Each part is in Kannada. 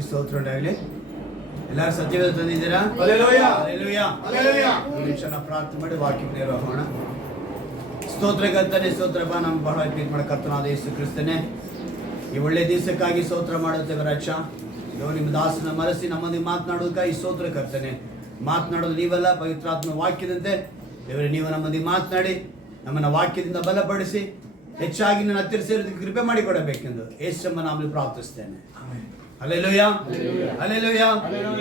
ನಾಮಕ್ಕೆ ಸ್ತೋತ್ರ ಉಂಟಾಗಲಿ. ಎಲ್ಲರೂ ಸತ್ಯವೇದ ತಂದಿದ್ದೀರಾ? ನಿಮಿಷನ ಪ್ರಾರ್ಥನೆ ಮಾಡಿ ವಾಕ್ಯಕ್ಕೆ ಹೋಗೋಣ. ಸ್ತೋತ್ರಗಂತಾನೆ ಸ್ತೋತ್ರಪ್ಪ. ನಮ್ಮ ಬಹಳ ಪ್ರೀತಿ ಮಾಡೋ ಕರ್ತನಾದ ಯೇಸು ಕ್ರಿಸ್ತನೇ, ಈ ಒಳ್ಳೆ ದಿವಸಕ್ಕಾಗಿ ಸ್ತೋತ್ರ ಮಾಡುತ್ತೇವೆ ರಾಜ. ನಿಮ್ಮ ದಾಸನ ಮರೆಸಿ ನಮ್ಮೊಂದಿಗೆ ಮಾತನಾಡೋದಕ್ಕಾಗಿ ಸ್ತೋತ್ರ ಕರ್ತನೆ. ಮಾತನಾಡೋದು ನೀವಲ್ಲ, ಪವಿತ್ರಾತ್ಮ ವಾಕ್ಯದಂತೆ ದೇವರೇ ನೀವು ನಮ್ಮೊಂದಿಗೆ ಮಾತನಾಡಿ ನಮ್ಮನ್ನು ವಾಕ್ಯದಿಂದ ಬಲಪಡಿಸಿ ಹೆಚ್ಚಾಗಿ ನನ್ನ ಹತ್ತಿರ ಸೇರೋದಕ್ಕೆ ಕೃಪೆ ಮಾಡಿಕೊಡಬೇಕೆಂದು ಯೇಸುವಿನ ನಾಮದಲ್ಲಿ ಪ್ರಾರ್ಥಿಸ್ತೇನೆ. Hallelujah, hallelujah,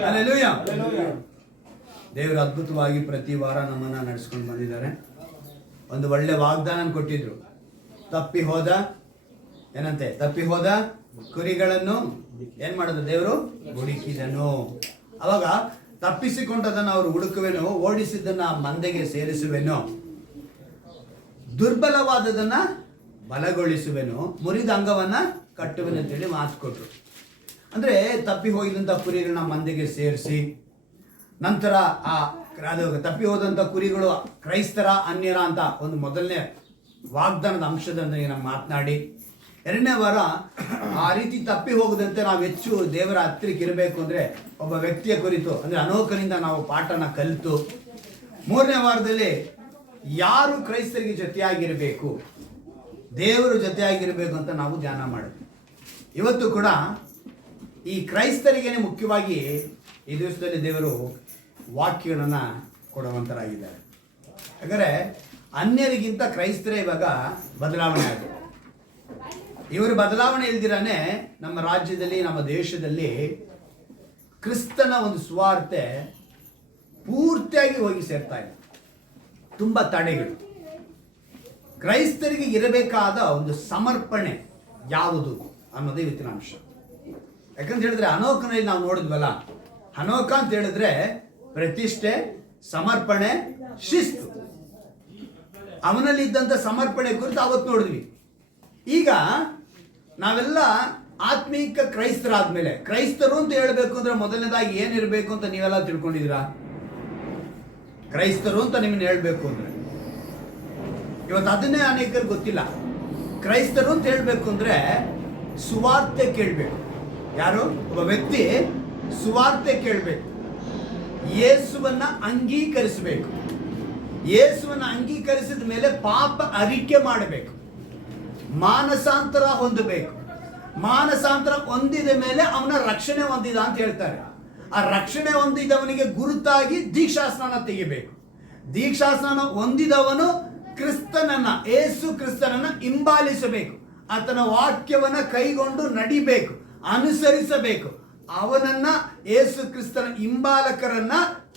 hallelujah. ದೇವರು ಅದ್ಭುತವಾಗಿ ಪ್ರತಿ ವಾರ ನಮ್ಮನ್ನು ನಡೆಸ್ಕೊಂಡು ಬಂದಿದ್ದಾರೆ. ಒಂದು ಒಳ್ಳೆ ವಾಗ್ದಾನ ಕೊಟ್ಟಿದ್ರು. ತಪ್ಪಿ ಹೋದ ಕುರಿಗಳನ್ನು ಏನ್ ಮಾಡೋದು? ದೇವರು ಹುಡುಕಿದನು. ಅವಾಗ ತಪ್ಪಿಸಿಕೊಂಡದನ್ನು ಅವರು ಹುಡುಕುವೆನು, ಓಡಿಸಿದ್ದನ್ನ ಮಂದೆಗೆ ಸೇರಿಸುವೆನು, ದುರ್ಬಲವಾದದನ್ನ ಬಲಗೊಳಿಸುವೆನು, ಮುರಿದ ಅಂಗವನ್ನ ಕಟ್ಟುವೆನು ಅಂತೇಳಿ ಮಾತು ಕೊಟ್ರು. ಅಂದ್ರೆ ತಪ್ಪಿ ಹೋಗಿದಂತ ಕುರಿಗಳನ್ನ ಮಂದೆಗೆ ಸೇರಿಸಿ, ನಂತರ ಅದು ತಪ್ಪಿ ಹೋದಂಥ ಕುರಿಗಳು ಕ್ರೈಸ್ತರ ಅನ್ಯರ ಅಂತ ಒಂದು ಮೊದಲನೇ ವಾಗ್ದಾನದ ಅಂಶದೊಂದಿಗೆ ನಾವು ಮಾತನಾಡಿ, ಎರಡನೇ ವಾರ ಆ ರೀತಿ ತಪ್ಪಿ ಹೋಗದಂತೆ ನಾವು ಹೆಚ್ಚು ದೇವರ ಹತ್ತಿರಕ್ಕೆ ಇರಬೇಕು ಅಂದರೆ ಒಬ್ಬ ವ್ಯಕ್ತಿಯ ಕುರಿತು ಅಂದರೆ ಅನೋಕನಿಂದ ನಾವು ಪಾಠನ ಕಲಿತು, ಮೂರನೇ ವಾರದಲ್ಲಿ ಯಾರು ಕ್ರೈಸ್ತರಿಗೆ ಜೊತೆಯಾಗಿರಬೇಕು, ದೇವರು ಜೊತೆಯಾಗಿರಬೇಕು ಅಂತ ನಾವು ಧ್ಯಾನ ಮಾಡಿದ್ವಿ. ಇವತ್ತು ಕೂಡ ಈ ಕ್ರೈಸ್ತರಿಗೇನೆ ಮುಖ್ಯವಾಗಿ ಈ ದಿವಸದಲ್ಲಿ ದೇವರು ವಾಕ್ಯಗಳನ್ನು ಕೊಡುವಂತರಾಗಿದ್ದಾರೆ. ಹಾಗಾದರೆ ಅನ್ಯರಿಗಿಂತ ಕ್ರೈಸ್ತರೇ ಇವಾಗ ಬದಲಾವಣೆ ಆಗಿದೆ. ಇವರು ಬದಲಾವಣೆ ಇಲ್ದಿರಾನೆ ನಮ್ಮ ರಾಜ್ಯದಲ್ಲಿ, ನಮ್ಮ ದೇಶದಲ್ಲಿ ಕ್ರಿಸ್ತನ ಒಂದು ಸುವಾರ್ತೆ ಪೂರ್ತಿಯಾಗಿ ಹೋಗಿ ಸೇರ್ತಾ ಇದೆ. ತುಂಬ ತಡೆಗಳು. ಕ್ರೈಸ್ತರಿಗೆ ಇರಬೇಕಾದ ಒಂದು ಸಮರ್ಪಣೆ ಯಾವುದು ಅನ್ನೋದೇ ಇವತ್ತಿನ ಅಂಶ. ಯಾಕಂತ ಹೇಳಿದ್ರೆ ಅನೋಕನಲ್ಲಿ ನಾವು ನೋಡಿದ್ವಲ್ಲ, ಅನೋಕ ಅಂತ ಹೇಳಿದ್ರೆ ಪ್ರತಿಷ್ಠೆ, ಸಮರ್ಪಣೆ, ಶಿಸ್ತು. ಅವನಲ್ಲಿ ಇದ್ದಂಥ ಸಮರ್ಪಣೆ ಕುರಿತು ಅವತ್ತು ನೋಡಿದ್ವಿ. ಈಗ ನಾವೆಲ್ಲ ಆತ್ಮೀಕ ಕ್ರೈಸ್ತರಾದ್ಮೇಲೆ, ಕ್ರೈಸ್ತರು ಅಂತ ಹೇಳಬೇಕು ಅಂದ್ರೆ ಮೊದಲನೇದಾಗಿ ಏನಿರಬೇಕು ಅಂತ ನೀವೆಲ್ಲ ತಿಳ್ಕೊಂಡಿದ್ದೀರಾ? ಕ್ರೈಸ್ತರು ಅಂತ ನಿಮ್ಮನ್ನ ಹೇಳಬೇಕು ಅಂದ್ರೆ ಇವತ್ತು ಅದನ್ನೇ ಅನೇಕರಿಗೆ ಗೊತ್ತಿಲ್ಲ. ಕ್ರೈಸ್ತರು ಅಂತ ಹೇಳಬೇಕು ಅಂದ್ರೆ ಸುವಾರ್ತೆ ಕೇಳಬೇಕು. ಯಾರು? ಒಬ್ಬ ವ್ಯಕ್ತಿ ಸುವಾರ್ತೆ ಕೇಳಬೇಕು, ಯೇಸುವನ್ನ ಅಂಗೀಕರಿಸಬೇಕು. ಯೇಸುವನ್ನ ಅಂಗೀಕರಿಸಿದ ಮೇಲೆ ಪಾಪ ಅರಿಕೆ ಮಾಡಬೇಕು, ಮಾನಸಾಂತರ ಹೊಂದಬೇಕು. ಮಾನಸಾಂತರ ಹೊಂದಿದ ಮೇಲೆ ಅವನ ರಕ್ಷಣೆ ಹೊಂದಿದ ಅಂತ ಹೇಳ್ತಾರೆ. ಆ ರಕ್ಷಣೆ ಹೊಂದಿದವನಿಗೆ ಗುರುತಾಗಿ ದೀಕ್ಷಾಸ್ನಾನ ತೆಗಿಬೇಕು. ದೀಕ್ಷಾಸ್ನಾನ ಹೊಂದಿದವನು ಕ್ರಿಸ್ತನನ್ನ, ಯೇಸು ಕ್ರಿಸ್ತನನ್ನ ಹಿಂಬಾಲಿಸಬೇಕು. ಆತನ ವಾಕ್ಯವನ್ನ ಕೈಗೊಂಡು ನಡಿಬೇಕು, ಅನುಸರಿಸಬೇಕು. ಅವನನ್ನ, ಯೇಸು ಕ್ರಿಸ್ತನ ಹಿಂಬಾಲಕರನ್ನ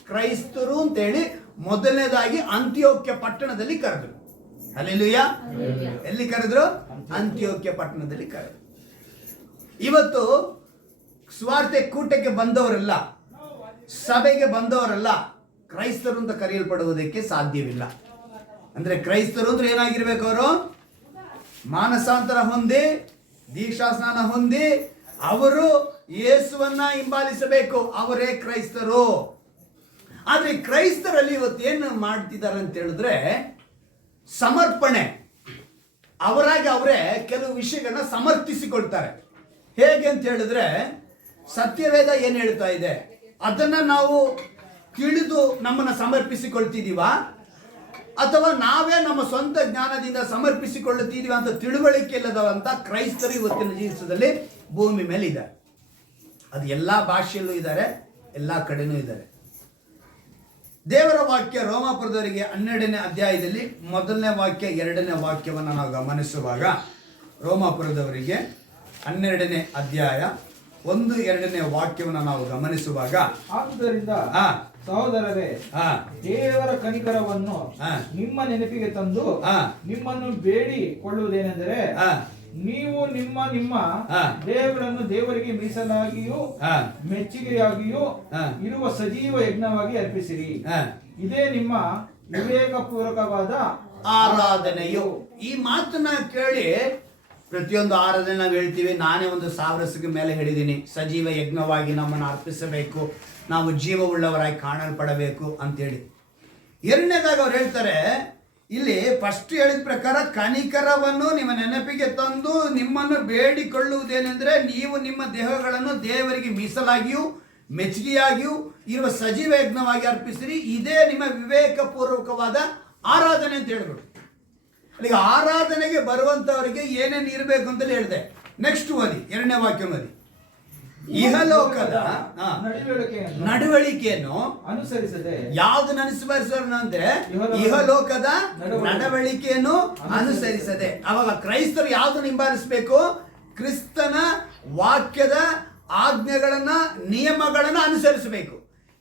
ಕ್ರೈಸ್ತರು ಅಂತೇಳಿ ಮೊದಲನೇದಾಗಿ ಅಂತ್ಯೋಕ್ಯ ಪಟ್ಟಣದಲ್ಲಿ ಕರೆದರು. ಹಲ್ಲೆಲೂಯಾ. ಎಲ್ಲಿ ಕರೆದ್ರು? ಅಂತ್ಯೋಕ್ಯ ಪಟ್ಟಣದಲ್ಲಿ ಕರೆದ್ರು. ಇವತ್ತು ಸ್ವಾರ್ಥ ಕೂಟಕ್ಕೆ ಬಂದವರೆಲ್ಲ, ಸಭೆಗೆ ಬಂದವರೆಲ್ಲ ಕ್ರೈಸ್ತರು ಅಂತ ಕರೆಯಲ್ಪಡುವುದಕ್ಕೆ ಸಾಧ್ಯವಿಲ್ಲ. ಅಂದ್ರೆ ಕ್ರೈಸ್ತರು ಅಂದ್ರೆ ಏನಾಗಿರ್ಬೇಕು? ಅವರು ಮಾನಸಾಂತರ ಹೊಂದಿ, ದೀಕ್ಷಾಸ್ನಾನ ಹೊಂದಿ, ಅವರು ಯೇಸುವನ್ನ ಹಿಂಬಾಲಿಸಬೇಕು. ಅವರೇ ಕ್ರೈಸ್ತರು. ಆದ್ರೆ ಕ್ರೈಸ್ತರಲ್ಲಿ ಇವತ್ತೇನು ಮಾಡ್ತಿದ್ದಾರೆ ಅಂತ ಹೇಳಿದ್ರೆ ಸಮರ್ಪಣೆ. ಅವರಾಗಿ ಅವರೇ ಕೆಲವು ವಿಷಯಗಳನ್ನ ಸಮರ್ಥಿಸಿಕೊಳ್ತಾರೆ. ಹೇಗೆ ಅಂತ ಹೇಳಿದ್ರೆ, ಸತ್ಯವೇದ ಏನು ಹೇಳ್ತಾ ಇದೆ ಅದನ್ನ ನಾವು ತಿಳಿದು ನಮ್ಮನ್ನ ಸಮರ್ಪಿಸಿಕೊಳ್ತಿದೀವ, ಅಥವಾ ನಾವೇ ನಮ್ಮ ಸ್ವಂತ ಜ್ಞಾನದಿಂದ ಸಮರ್ಪಿಸಿಕೊಳ್ಳುತ್ತಿದೀವ ಅಂತ ತಿಳುವಳಿಕೆ ಇಲ್ಲದಂತ ಕ್ರೈಸ್ತರು ಇವತ್ತಿನ ಜೀವಿತದಲ್ಲಿ ಭೂಮಿ ಮೇಲೆ ಇದ್ದಾರೆ. ಅದು ಎಲ್ಲ ಭಾಷೆಯಲ್ಲೂ ಇದ್ದಾರೆ, ಎಲ್ಲ ಕಡೆನೂ ಇದ್ದಾರೆ. ದೇವರ ವಾಕ್ಯ ರೋಮಾಪುರದವರಿಗೆ 12ನೇ ಅಧ್ಯಾಯದಲ್ಲಿ 1ನೇ ವಾಕ್ಯ 2ನೇ ವಾಕ್ಯವನ್ನು ನಾವು ಗಮನಿಸುವಾಗ, ರೋಮಾಪುರದವರಿಗೆ 12ನೇ ಅಧ್ಯಾಯ 1-2ನೇ ವಾಕ್ಯವನ್ನು ನಾವು ಗಮನಿಸುವಾಗ, ಆದುದರಿಂದ ಸಹೋದರರೇ, ದೇವರ ಕನಿಕರವನ್ನು ನಿಮ್ಮ ನೆನಪಿಗೆ ತಂದು ನಿಮ್ಮನ್ನು ಬೇಡಿಕೊಳ್ಳುವುದೇನೆಂದರೆ, ನೀವು ನಿಮ್ಮ ನಿಮ್ಮ ದೇವರನ್ನು ದೇವರಿಗೆ ಮೀಸಲಾಗಿಯೂ ಮೆಚ್ಚುಗೆಯಾಗಿಯೂ ಇರುವ ಸಜೀವ ಯಜ್ಞವಾಗಿ ಅರ್ಪಿಸಿರಿ. ಇದೇ ನಿಮ್ಮ ವಿವೇಕಪೂರ್ವಕವಾದ ಆರಾಧನೆಯು. ಈ ಮಾತನ್ನ ಕೇಳಿ ಪ್ರತಿಯೊಂದು ಆರಾಧನೆ ನಾವು ಹೇಳ್ತೀವಿ. ನಾನೇ ಒಂದು 1000 ಮೇಲೆ ಹೇಳಿದ್ದೀನಿ, ಸಜೀವ ಯಜ್ಞವಾಗಿ ನಮ್ಮನ್ನು ಅರ್ಪಿಸಬೇಕು, ನಾವು ಜೀವವುಳ್ಳವರಾಗಿ ಕಾಣಲ್ಪಡಬೇಕು ಅಂತೇಳಿ. ಎರಡನೇದಾಗ ಅವ್ರು ಹೇಳ್ತಾರೆ, ಇಲ್ಲಿ ಫಸ್ಟ್ ಹೇಳಿದ ಪ್ರಕಾರ ಕನಿಕರವನ್ನು ನಿಮ್ಮ ನೆನಪಿಗೆ ತಂದು ನಿಮ್ಮನ್ನು ಬೇಡಿಕೊಳ್ಳುವುದೇನೆಂದರೆ ನೀವು ನಿಮ್ಮ ದೇಹಗಳನ್ನು ದೇವರಿಗೆ ಮೀಸಲಾಗಿಯೂ ಮೆಚ್ಚುಗೆಯಾಗಿಯೂ ಇರುವ ಸಜೀವ ಯಜ್ಞವಾಗಿ ಅರ್ಪಿಸಿರಿ, ಇದೇ ನಿಮ್ಮ ವಿವೇಕಪೂರ್ವಕವಾದ ಆರಾಧನೆ ಅಂತ ಹೇಳ್ಬಿಟ್ಟು. ಅಲ್ಲಿಗೆ ಆರಾಧನೆಗೆ ಬರುವಂತವರಿಗೆ ಏನೇನು ಇರಬೇಕು ಅಂತಲೇ ಹೇಳಿದೆ. ನೆಕ್ಸ್ಟ್ ಓದಿ, 2ನೇ ವಾಕ್ಯ ಓದಿ. ಇಹಲೋಕದ ನಡವಳಿಕೆಯನ್ನು ಅನುಸರಿಸದೆ ಯಾವುದನ್ನು ಅನುಸರಿಸೋಣ ಅಂದ್ರೆ ಇಹಲೋಕದ ನಡವಳಿಕೆಯನ್ನು ಅನುಸರಿಸದೆ. ಅವಾಗ ಕ್ರೈಸ್ತರು ಯಾವ್ದನ್ನು ಹಿಂಬಾಲಿಸಬೇಕು? ಕ್ರಿಸ್ತನ ವಾಕ್ಯದ ಆಜ್ಞೆಗಳನ್ನ ನಿಯಮಗಳನ್ನ ಅನುಸರಿಸಬೇಕು.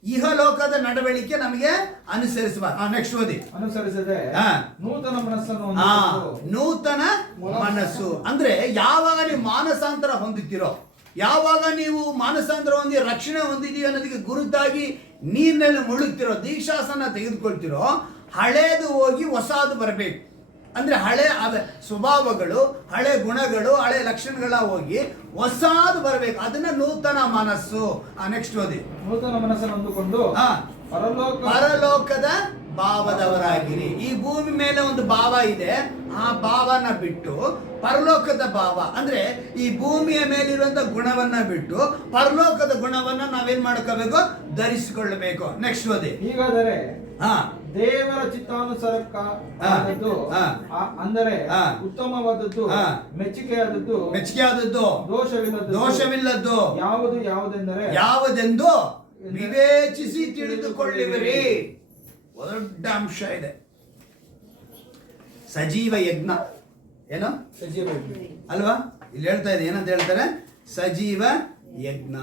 ಇಹಲೋಕದ ನಡವಳಿಕೆ ನಮಗೆ ಅನುಸರಿಸುವ. ನೆಕ್ಸ್ಟ್ ಓದಿ. ಅನುಸರಿಸದೆ ನೂತನ ಮನಸ್ಸನ್ನು ನೂತನ ಮನಸ್ಸು ಅಂದ್ರೆ ಯಾವಾಗ ನೀವು ಮಾನಸಾಂತರ ಹೊಂದುತ್ತೀರೋ, ಯಾವಾಗ ನೀವು ಮಾನಸಾಂತರ ಹೊಂದಿ ರಕ್ಷಣೆ ಹೊಂದಿದೀವಿ ಅನ್ನೋದಕ್ಕೆ ಗುರುತಾಗಿ ನೀರಿನಲ್ಲಿ ಮುಳುಗ್ತಿರೋ, ದೀಕ್ಷಾಸನ ತೆಗೆದುಕೊಳ್ತಿರೋ, ಹಳೇದು ಹೋಗಿ ಹೊಸದು ಬರಬೇಕು. ಅಂದ್ರೆ ಹಳೆ ಸ್ವಭಾವಗಳು, ಹಳೆ ಗುಣಗಳು, ಹಳೆ ಲಕ್ಷಣಗಳ ಹೋಗಿ ಹೊಸದು ಬರಬೇಕು. ಅದನ್ನ ನೂತನ ಮನಸ್ಸು. ನೆಕ್ಸ್ಟ್ ಓದಿ. ನೂತನ ಮನಸ್ಸನ್ನು ಹೊಂದಿಕೊಂಡು ಪರಲೋಕದ ಭಾವದವರಾಗಿರಿ. ಈ ಭೂಮಿ ಮೇಲೆ ಒಂದು ಭಾವ ಇದೆ, ಆ ಭಾವನ ಬಿಟ್ಟು ಪರಲೋಕದ ಭಾವ ಅಂದ್ರೆ ಈ ಭೂಮಿಯ ಮೇಲಿರುವಂತ ಗುಣವನ್ನ ಬಿಟ್ಟು ಪರಲೋಕದ ಗುಣವನ್ನ ನಾವೇನ್ ಮಾಡ್ಕೋಬೇಕು? ಧರಿಸಿಕೊಳ್ಳಬೇಕು. ನೆಕ್ಸ್ಟ್ ಓದಿ. ಹೀಗಾದರೆ ದೇವರ ಚಿತ್ತಾನುಸಾರಕ್ಕಾದದ್ದು ಅಂದರೆ ಉತ್ತಮವಾದದ್ದು, ಮೆಚ್ಚುಗೆಯಾದದ್ದು, ದೋಷವಿಲ್ಲದ್ದು ಯಾವುದೆಂದು ವಿವೇಚಿಸಿ ತಿಳಿದುಕೊಳ್ಳುವಿರಿ. ದೊಡ್ಡ ಅಂಶ ಇದೆ. ಸಜೀವ ಯಜ್ಞ ಏನು ಅಲ್ವಾ? ಇಲ್ಲಿ ಹೇಳ್ತಾ ಇದೆ, ಏನಂತ ಹೇಳ್ತಾರೆ? ಸಜೀವ ಯಜ್ಞ.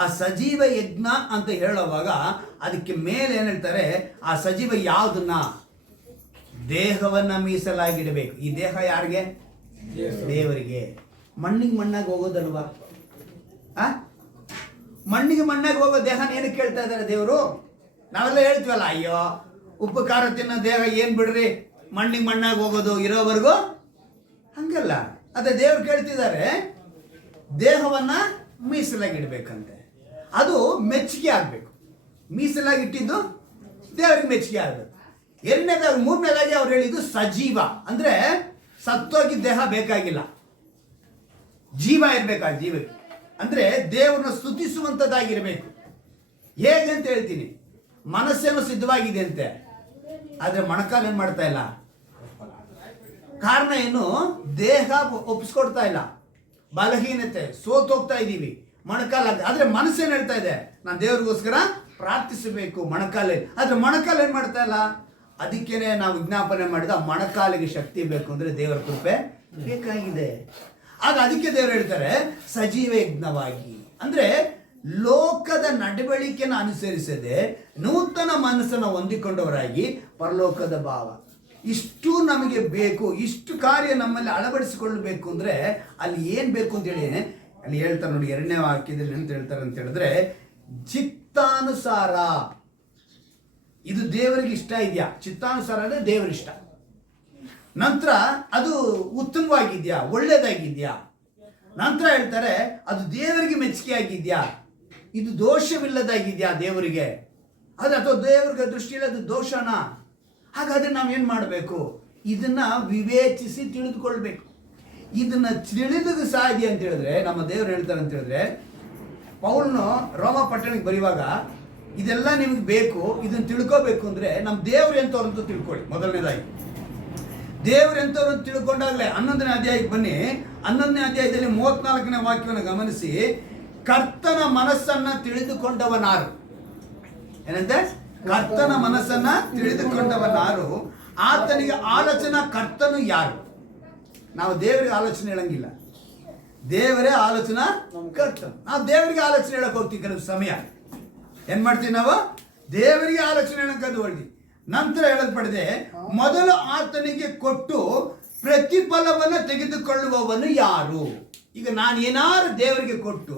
ಆ ಸಜೀವ ಯಜ್ಞ ಅಂತ ಹೇಳುವಾಗ ಅದಕ್ಕೆ ಮೇಲೆ ಏನ್ ಹೇಳ್ತಾರೆ? ಆ ಸಜೀವ ಯಾವುದನ್ನ? ದೇಹವನ್ನ ಮೀಸಲಾಗಿಡಬೇಕು. ಈ ದೇಹ ಯಾರಿಗೆ? ದೇವರಿಗೆ. ಮಣ್ಣಿಗೆ ಮಣ್ಣಾಗಿ ಹೋಗೋದಲ್ವಾ? ಮಣ್ಣಿಗೆ ಮಣ್ಣಾಗಿ ಹೋಗೋ ದೇಹನ ಏನಕ್ಕೆ ಕೇಳ್ತಾ ಇದ್ದಾರೆ ದೇವರು? ನಾವೆಲ್ಲ ಹೇಳ್ತೀವಲ್ಲ, ಅಯ್ಯೋ ಉಪ್ಪು ಖಾರ ತಿನ್ನೋ ದೇಹ ಏನ್ ಬಿಡ್ರಿ, ಮಣ್ಣಿಗೆ ಮಣ್ಣಾಗಿ ಹೋಗೋದು ಇರೋವರೆಗೂ. ಹಂಗಲ್ಲ, ಅದೇ ದೇವ್ರು ಕೇಳ್ತಿದ್ದಾರೆ ದೇಹವನ್ನ ಮೀಸಲಾಗಿಡ್ಬೇಕಂತೆ. ಅದು ಮೆಚ್ಚುಗೆ ಆಗ್ಬೇಕು. ಮೀಸಲಾಗಿಟ್ಟಿದ್ದು ದೇವರಿಗೆ ಮೆಚ್ಚುಗೆ ಆಗ್ಬೇಕು. ಎರಡನೇದಾಗಿ, ಮೂರನೇದಾಗಿ ಅವ್ರು ಹೇಳಿದ್ದು ಸಜೀವ ಅಂದ್ರೆ ಸತ್ತೋಗಿ ದೇಹ ಬೇಕಾಗಿಲ್ಲ, ಜೀವ ಇರ್ಬೇಕು. ಆ ಜೀವಕ್ಕೆ ಅಂದ್ರೆ ದೇವರನ್ನ ಸ್ತುತಿಸುವಂತದ್ದಾಗಿರ್ಬೇಕು. ಹೇಗೆ ಅಂತ ಹೇಳ್ತೀನಿ. ಮನಸ್ಸೇನೋ ಸಿದ್ಧವಾಗಿದೆ ಅಂತೆ, ಆದ್ರೆ ಮೊಣಕಾಲು ಏನ್ ಮಾಡ್ತಾ ಇಲ್ಲ. ಕಾರಣ ಏನು? ದೇಹ ಒಪ್ಪಿಸ್ಕೊಡ್ತಾ ಇಲ್ಲ, ಬಲಹೀನತೆ, ಸೋತೋಗ್ತಾ ಇದ್ದೀವಿ, ಮೊಣಕಾಲ. ಆದ್ರೆ ಮನಸ್ಸೇನು ಹೇಳ್ತಾ ಇದೆ, ನಾನು ದೇವ್ರಿಗೋಸ್ಕರ ಪ್ರಾರ್ಥಿಸಬೇಕು ಮೊಣಕಾಲು. ಆದ್ರೆ ಮೊಣಕಾಲು ಏನ್ ಮಾಡ್ತಾ ಇಲ್ಲ. ಅದಕ್ಕೇನೆ ನಾವು ವಿಜ್ಞಾಪನೆ ಮಾಡಿದ ಮೊಣಕಾಲಿಗೆ ಶಕ್ತಿ ಬೇಕು ಅಂದ್ರೆ ದೇವರ ಕೃಪೆ ಬೇಕಾಗಿದೆ. ಆಗ ಅದಕ್ಕೆ ದೇವರು ಹೇಳ್ತಾರೆ ಸಜೀವ ಯಜ್ಞವಾಗಿ. ಅಂದ್ರೆ ಲೋಕದ ನಡವಳಿಕೆಯನ್ನು ಅನುಸರಿಸದೆ ನೂತನ ಮನಸ್ಸನ್ನು ಹೊಂದಿಕೊಂಡವರಾಗಿ ಪರಲೋಕದ ಭಾವ. ಇಷ್ಟು ನಮಗೆ ಬೇಕು. ಇಷ್ಟು ಕಾರ್ಯ ನಮ್ಮಲ್ಲಿ ಅಳವಡಿಸಿಕೊಳ್ಳಬೇಕು ಅಂದ್ರೆ ಅಲ್ಲಿ ಏನ್ ಬೇಕು ಅಂತೇಳಿ ಅಲ್ಲಿ ಹೇಳ್ತಾರೆ ನೋಡಿ. 2ನೇ ವಾಕ್ಯದಲ್ಲಿ ಎಂತ ಹೇಳ್ತಾರೆ ಅಂತ ಹೇಳಿದ್ರೆ, ಚಿತ್ತಾನುಸಾರ. ಇದು ದೇವರಿಗೆ ಇಷ್ಟ ಇದೆಯಾ? ಚಿತ್ತಾನುಸಾರ ಅಂದ್ರೆ ದೇವರಿಷ್ಟ. ನಂತರ ಅದು ಉತ್ತಮವಾಗಿದ್ಯಾ, ಒಳ್ಳೇದಾಗಿದ್ಯಾ. ನಂತರ ಹೇಳ್ತಾರೆ ಅದು ದೇವರಿಗೆ ಮೆಚ್ಚುಗೆ ಆಗಿದ್ಯಾ, ಇದು ದೋಷವಿಲ್ಲದಾಗಿದ್ಯಾ ದೇವರಿಗೆ, ಅದು ಅಥವಾ ದೇವರಿಗೆ ದೃಷ್ಟಿಯಲ್ಲಿ ಅದು ದೋಷನ. ಹಾಗಾದ್ರೆ ನಾವೇನ್ ಮಾಡಬೇಕು? ಇದನ್ನ ವಿವೇಚಿಸಿ ತಿಳಿದುಕೊಳ್ಬೇಕು. ಇದನ್ನ ತಿಳಿದು ಸಾಧ್ಯ ಅಂತ ಹೇಳಿದ್ರೆ ನಮ್ಮ ದೇವರು ಹೇಳ್ತಾರೆ ಅಂತ ಹೇಳಿದ್ರೆ, ಪೌಲನು ರೋಮ ಪಟ್ಟಣಕ್ಕೆ ಬರೆಯುವಾಗ ಇದೆಲ್ಲ ನಿಮ್ಗೆ ಬೇಕು, ಇದನ್ನ ತಿಳ್ಕೋಬೇಕು ಅಂದ್ರೆ ನಮ್ಮ ದೇವ್ರು ಎಂತವ್ರು ಅಂತ ತಿಳ್ಕೊಳ್ಳಿ. ಮೊದಲನೇದಾಗಿ ದೇವ್ರು ಎಂತವ್ರು ಅಂತ ತಿಳ್ಕೊಂಡಾಗಲೇ 11ನೇ ಅಧ್ಯಾಯಕ್ಕೆ ಬನ್ನಿ. 11ನೇ ಅಧ್ಯಾಯದಲ್ಲಿ 34ನೇ ವಾಕ್ಯವನ್ನು ಗಮನಿಸಿ. ಕರ್ತನ ಮನಸ್ಸನ್ನ ತಿಳಿದುಕೊಂಡವನಾರು. ಏನಂತೆ? ಕರ್ತನ ಮನಸ್ಸನ್ನ ತಿಳಿದುಕೊಂಡವನಾರು, ಆತನಿಗೆ ಆಲೋಚನಾ ಕರ್ತನು ಯಾರು? ನಾವು ದೇವರಿಗೆ ಆಲೋಚನೆ ಹೇಳಂಗಿಲ್ಲ, ದೇವರೇ ಆಲೋಚನಾ ಕರ್ತನು. ನಾವು ದೇವರಿಗೆ ಆಲೋಚನೆ ಹೇಳಕ್ ಹೋಗ್ತೀವಿ ಕೆಲವು ಸಮಯ. ಏನ್ ಮಾಡ್ತೀವಿ ನಾವು? ದೇವರಿಗೆ ಆಲೋಚನೆ ಹೇಳಕ್ ಹೊಳ್ತೀವಿ. ನಂತರ ಹೇಳಲ್ಪಡಿದೆ, ಮೊದಲು ಆತನಿಗೆ ಕೊಟ್ಟು ಪ್ರತಿಫಲವನ್ನು ತೆಗೆದುಕೊಳ್ಳುವವನು ಯಾರು? ಈಗ ನಾನು ಏನಾರು ದೇವರಿಗೆ ಕೊಟ್ಟು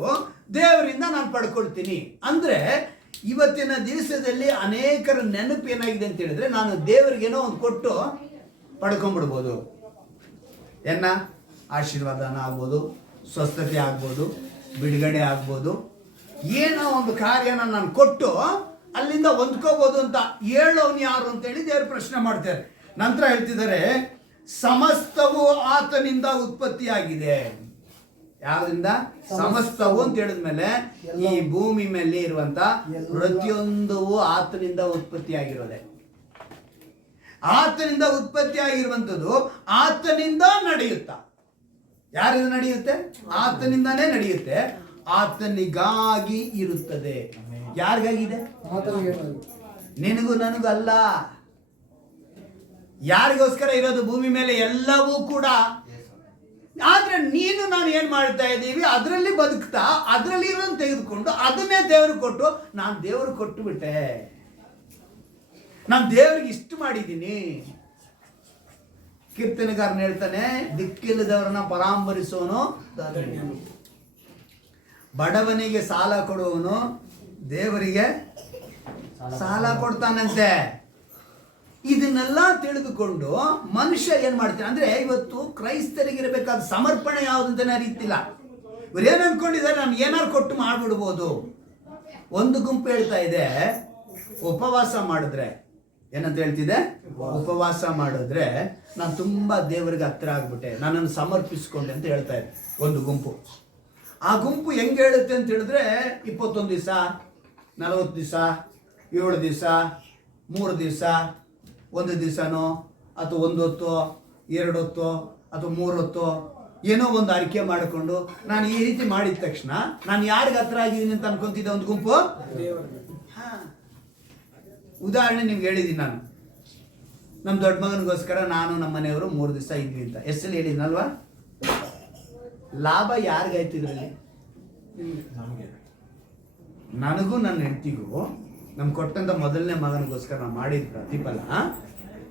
ದೇವರಿಂದ ನಾನು ಪಡ್ಕೊಳ್ತೀನಿ ಅಂದ್ರೆ, ಇವತ್ತಿನ ದಿವಸದಲ್ಲಿ ಅನೇಕರ ನೆನಪು ಏನಾಗಿದೆ ಅಂತ ಹೇಳಿದ್ರೆ, ನಾನು ದೇವರಿಗೇನೋ ಒಂದು ಕೊಟ್ಟು ಪಡ್ಕೊಂಡ್ಬಿಡ್ಬೋದು. ಏನ ಆಶೀರ್ವಾದನ ಆಗ್ಬೋದು, ಸ್ವಸ್ಥತೆ ಆಗ್ಬೋದು, ಬಿಡುಗಡೆ ಆಗ್ಬೋದು, ಏನೋ ಒಂದು ಕಾರ್ಯನ ನಾನು ಕೊಟ್ಟು ಅಲ್ಲಿಂದ ಹೊಂದ್ಕೋಬಹುದು ಅಂತ ಹೇಳೋನು ಯಾರು ಅಂತೇಳಿ ದೇವರು ಪ್ರಶ್ನೆ ಮಾಡ್ತಾರೆ. ನಂತರ ಹೇಳ್ತಿದ್ದಾರೆ ಸಮಸ್ತವು ಆತನಿಂದ ಉತ್ಪತ್ತಿಯಾಗಿದೆ. ಯಾವ್ದ್ರಿಂದ? ಸಮಸ್ತವು ಅಂತ ಹೇಳಿದ್ಮೇಲೆ ಈ ಭೂಮಿ ಮೇಲೆ ಇರುವಂತ ಪ್ರತಿಯೊಂದು ಆತನಿಂದ ಉತ್ಪತ್ತಿಯಾಗಿರೋದೆ. ಆತನಿಂದ ಉತ್ಪತ್ತಿಯಾಗಿರುವಂಥದ್ದು ಆತನಿಂದ ನಡೆಯುತ್ತಾ. ಯಾರಿಂದ ನಡೆಯುತ್ತೆ? ಆತನಿಂದಾನೇ ನಡೆಯುತ್ತೆ. ಆತನಿಗಾಗಿ ಇರುತ್ತದೆ. ಯಾರಿಗಾಗಿದೆ? ನಿನಗೂ ನನಗೂ ಅಲ್ಲ. ಯಾರಿಗೋಸ್ಕರ ಇರೋದು ಭೂಮಿ ಮೇಲೆ? ಎಲ್ಲವೂ ಕೂಡ. ಆದ್ರೆ ನೀನು ನಾನು ಏನ್ ಮಾಡ್ತಾ ಇದ್ದೀವಿ? ಅದರಲ್ಲಿ ಬದುಕ್ತಾ ಅದರಲ್ಲಿ ಇರೋದನ್ನ ತೆಗೆದುಕೊಂಡು ಅದನ್ನೇ ದೇವರು ಕೊಟ್ಟು, ನಾನು ದೇವರು ಕೊಟ್ಟು ಬಿಟ್ಟೆ, ನಾನು ದೇವರಿಗೆ ಇಷ್ಟು ಮಾಡಿದ್ದೀನಿ. ಕೀರ್ತನೆಗಾರನ ಹೇಳ್ತಾನೆ, ದಿಕ್ಕಿಲ್ಲದವರನ್ನ ಪರಾಂಬರಿಸೋನು ಧನ್ಯನು. ಬಡವನಿಗೆ ಸಾಲ ಕೊಡುವವನು ದೇವರಿಗೆ ಸಾಲ ಕೊಡ್ತಾನಂತೆ. ಇದನ್ನೆಲ್ಲ ತಿಳಿದುಕೊಂಡು ಮನುಷ್ಯ ಏನ್ ಮಾಡ್ತಾನೆ ಅಂದ್ರೆ, ಇವತ್ತು ಕ್ರೈಸ್ತರಿಗಿರಬೇಕಾದ ಸಮರ್ಪಣೆ ಯಾವುದಂತಾನೆ ಅರಿತಿಲ್ಲ. ಇವ್ರು ಏನ್ ಅನ್ಕೊಂಡಿದ್ದಾರೆ, ನಾನು ಏನಾರು ಕೊಟ್ಟು ಮಾಡ್ಬಿಡ್ಬೋದು. ಒಂದು ಗುಂಪು ಹೇಳ್ತಾ ಇದೆ, ಉಪವಾಸ ಮಾಡಿದ್ರೆ ಏನಂತ ಹೇಳ್ತಿದೆ? ಉಪವಾಸ ಮಾಡಿದ್ರೆ ನಾನು ತುಂಬಾ ದೇವರಿಗೆ ಹತ್ರ ಆಗ್ಬಿಟ್ಟೆ, ನನ್ನನ್ನು ಸಮರ್ಪಿಸ್ಕೊಂಡೆ ಅಂತ ಹೇಳ್ತಾ ಇದೆ ಒಂದು ಗುಂಪು. ಆ ಗುಂಪು ಹೆಂಗೆ ಹೇಳುತ್ತೆ ಅಂತ ಹೇಳಿದ್ರೆ, 21 ದಿವಸ, 40 ದಿವಸ, 7 ದಿವಸ, 3 ದಿವಸ, 1 ದಿವಸನೋ ಅಥವಾ 1 ಹೊತ್ತೋ 2 ಹೊತ್ತೋ ಅಥವಾ 3 ಹೊತ್ತೋ ಏನೋ ಒಂದು ಅರಿಕೆ ಮಾಡಿಕೊಂಡು ನಾನು ಈ ರೀತಿ ಮಾಡಿದ ತಕ್ಷಣ ನಾನು ಯಾರಿಗೆ ಹತ್ರ ಆಗಿದ್ದೀನಿ ಅಂತ ಅನ್ಕೊಂತಿದ್ದೆ ಒಂದು ಗುಂಪು. ಉದಾಹರಣೆ ನಿಮ್ಗೆ ಹೇಳಿದ್ದೀನಿ ನಾನು. ನಮ್ಮ ದೊಡ್ಡ ಮಗನಿಗೋಸ್ಕರ ನಾನು ನಮ್ಮ ಮನೆಯವರು 3 ದಿವಸ ಇದ್ವಿ ಅಂತ ಎಷ್ಟಲ್ಲಿ ಹೇಳಿದ್ನಲ್ವಾ? ಲಾಭ ಯಾರಿಗಾಯ್ತು ಇದರಲ್ಲಿ? ನನಗೂ ನನ್ನ ಹೆಂಡತಿಗೂ ನಮ್ಗೆ ಕೊಟ್ಟಂತ ಮೊದಲನೇ ಮಗನಿಗೋಸ್ಕರ ನಾವು ಮಾಡಿದ ಪ್ರತಿಫಲ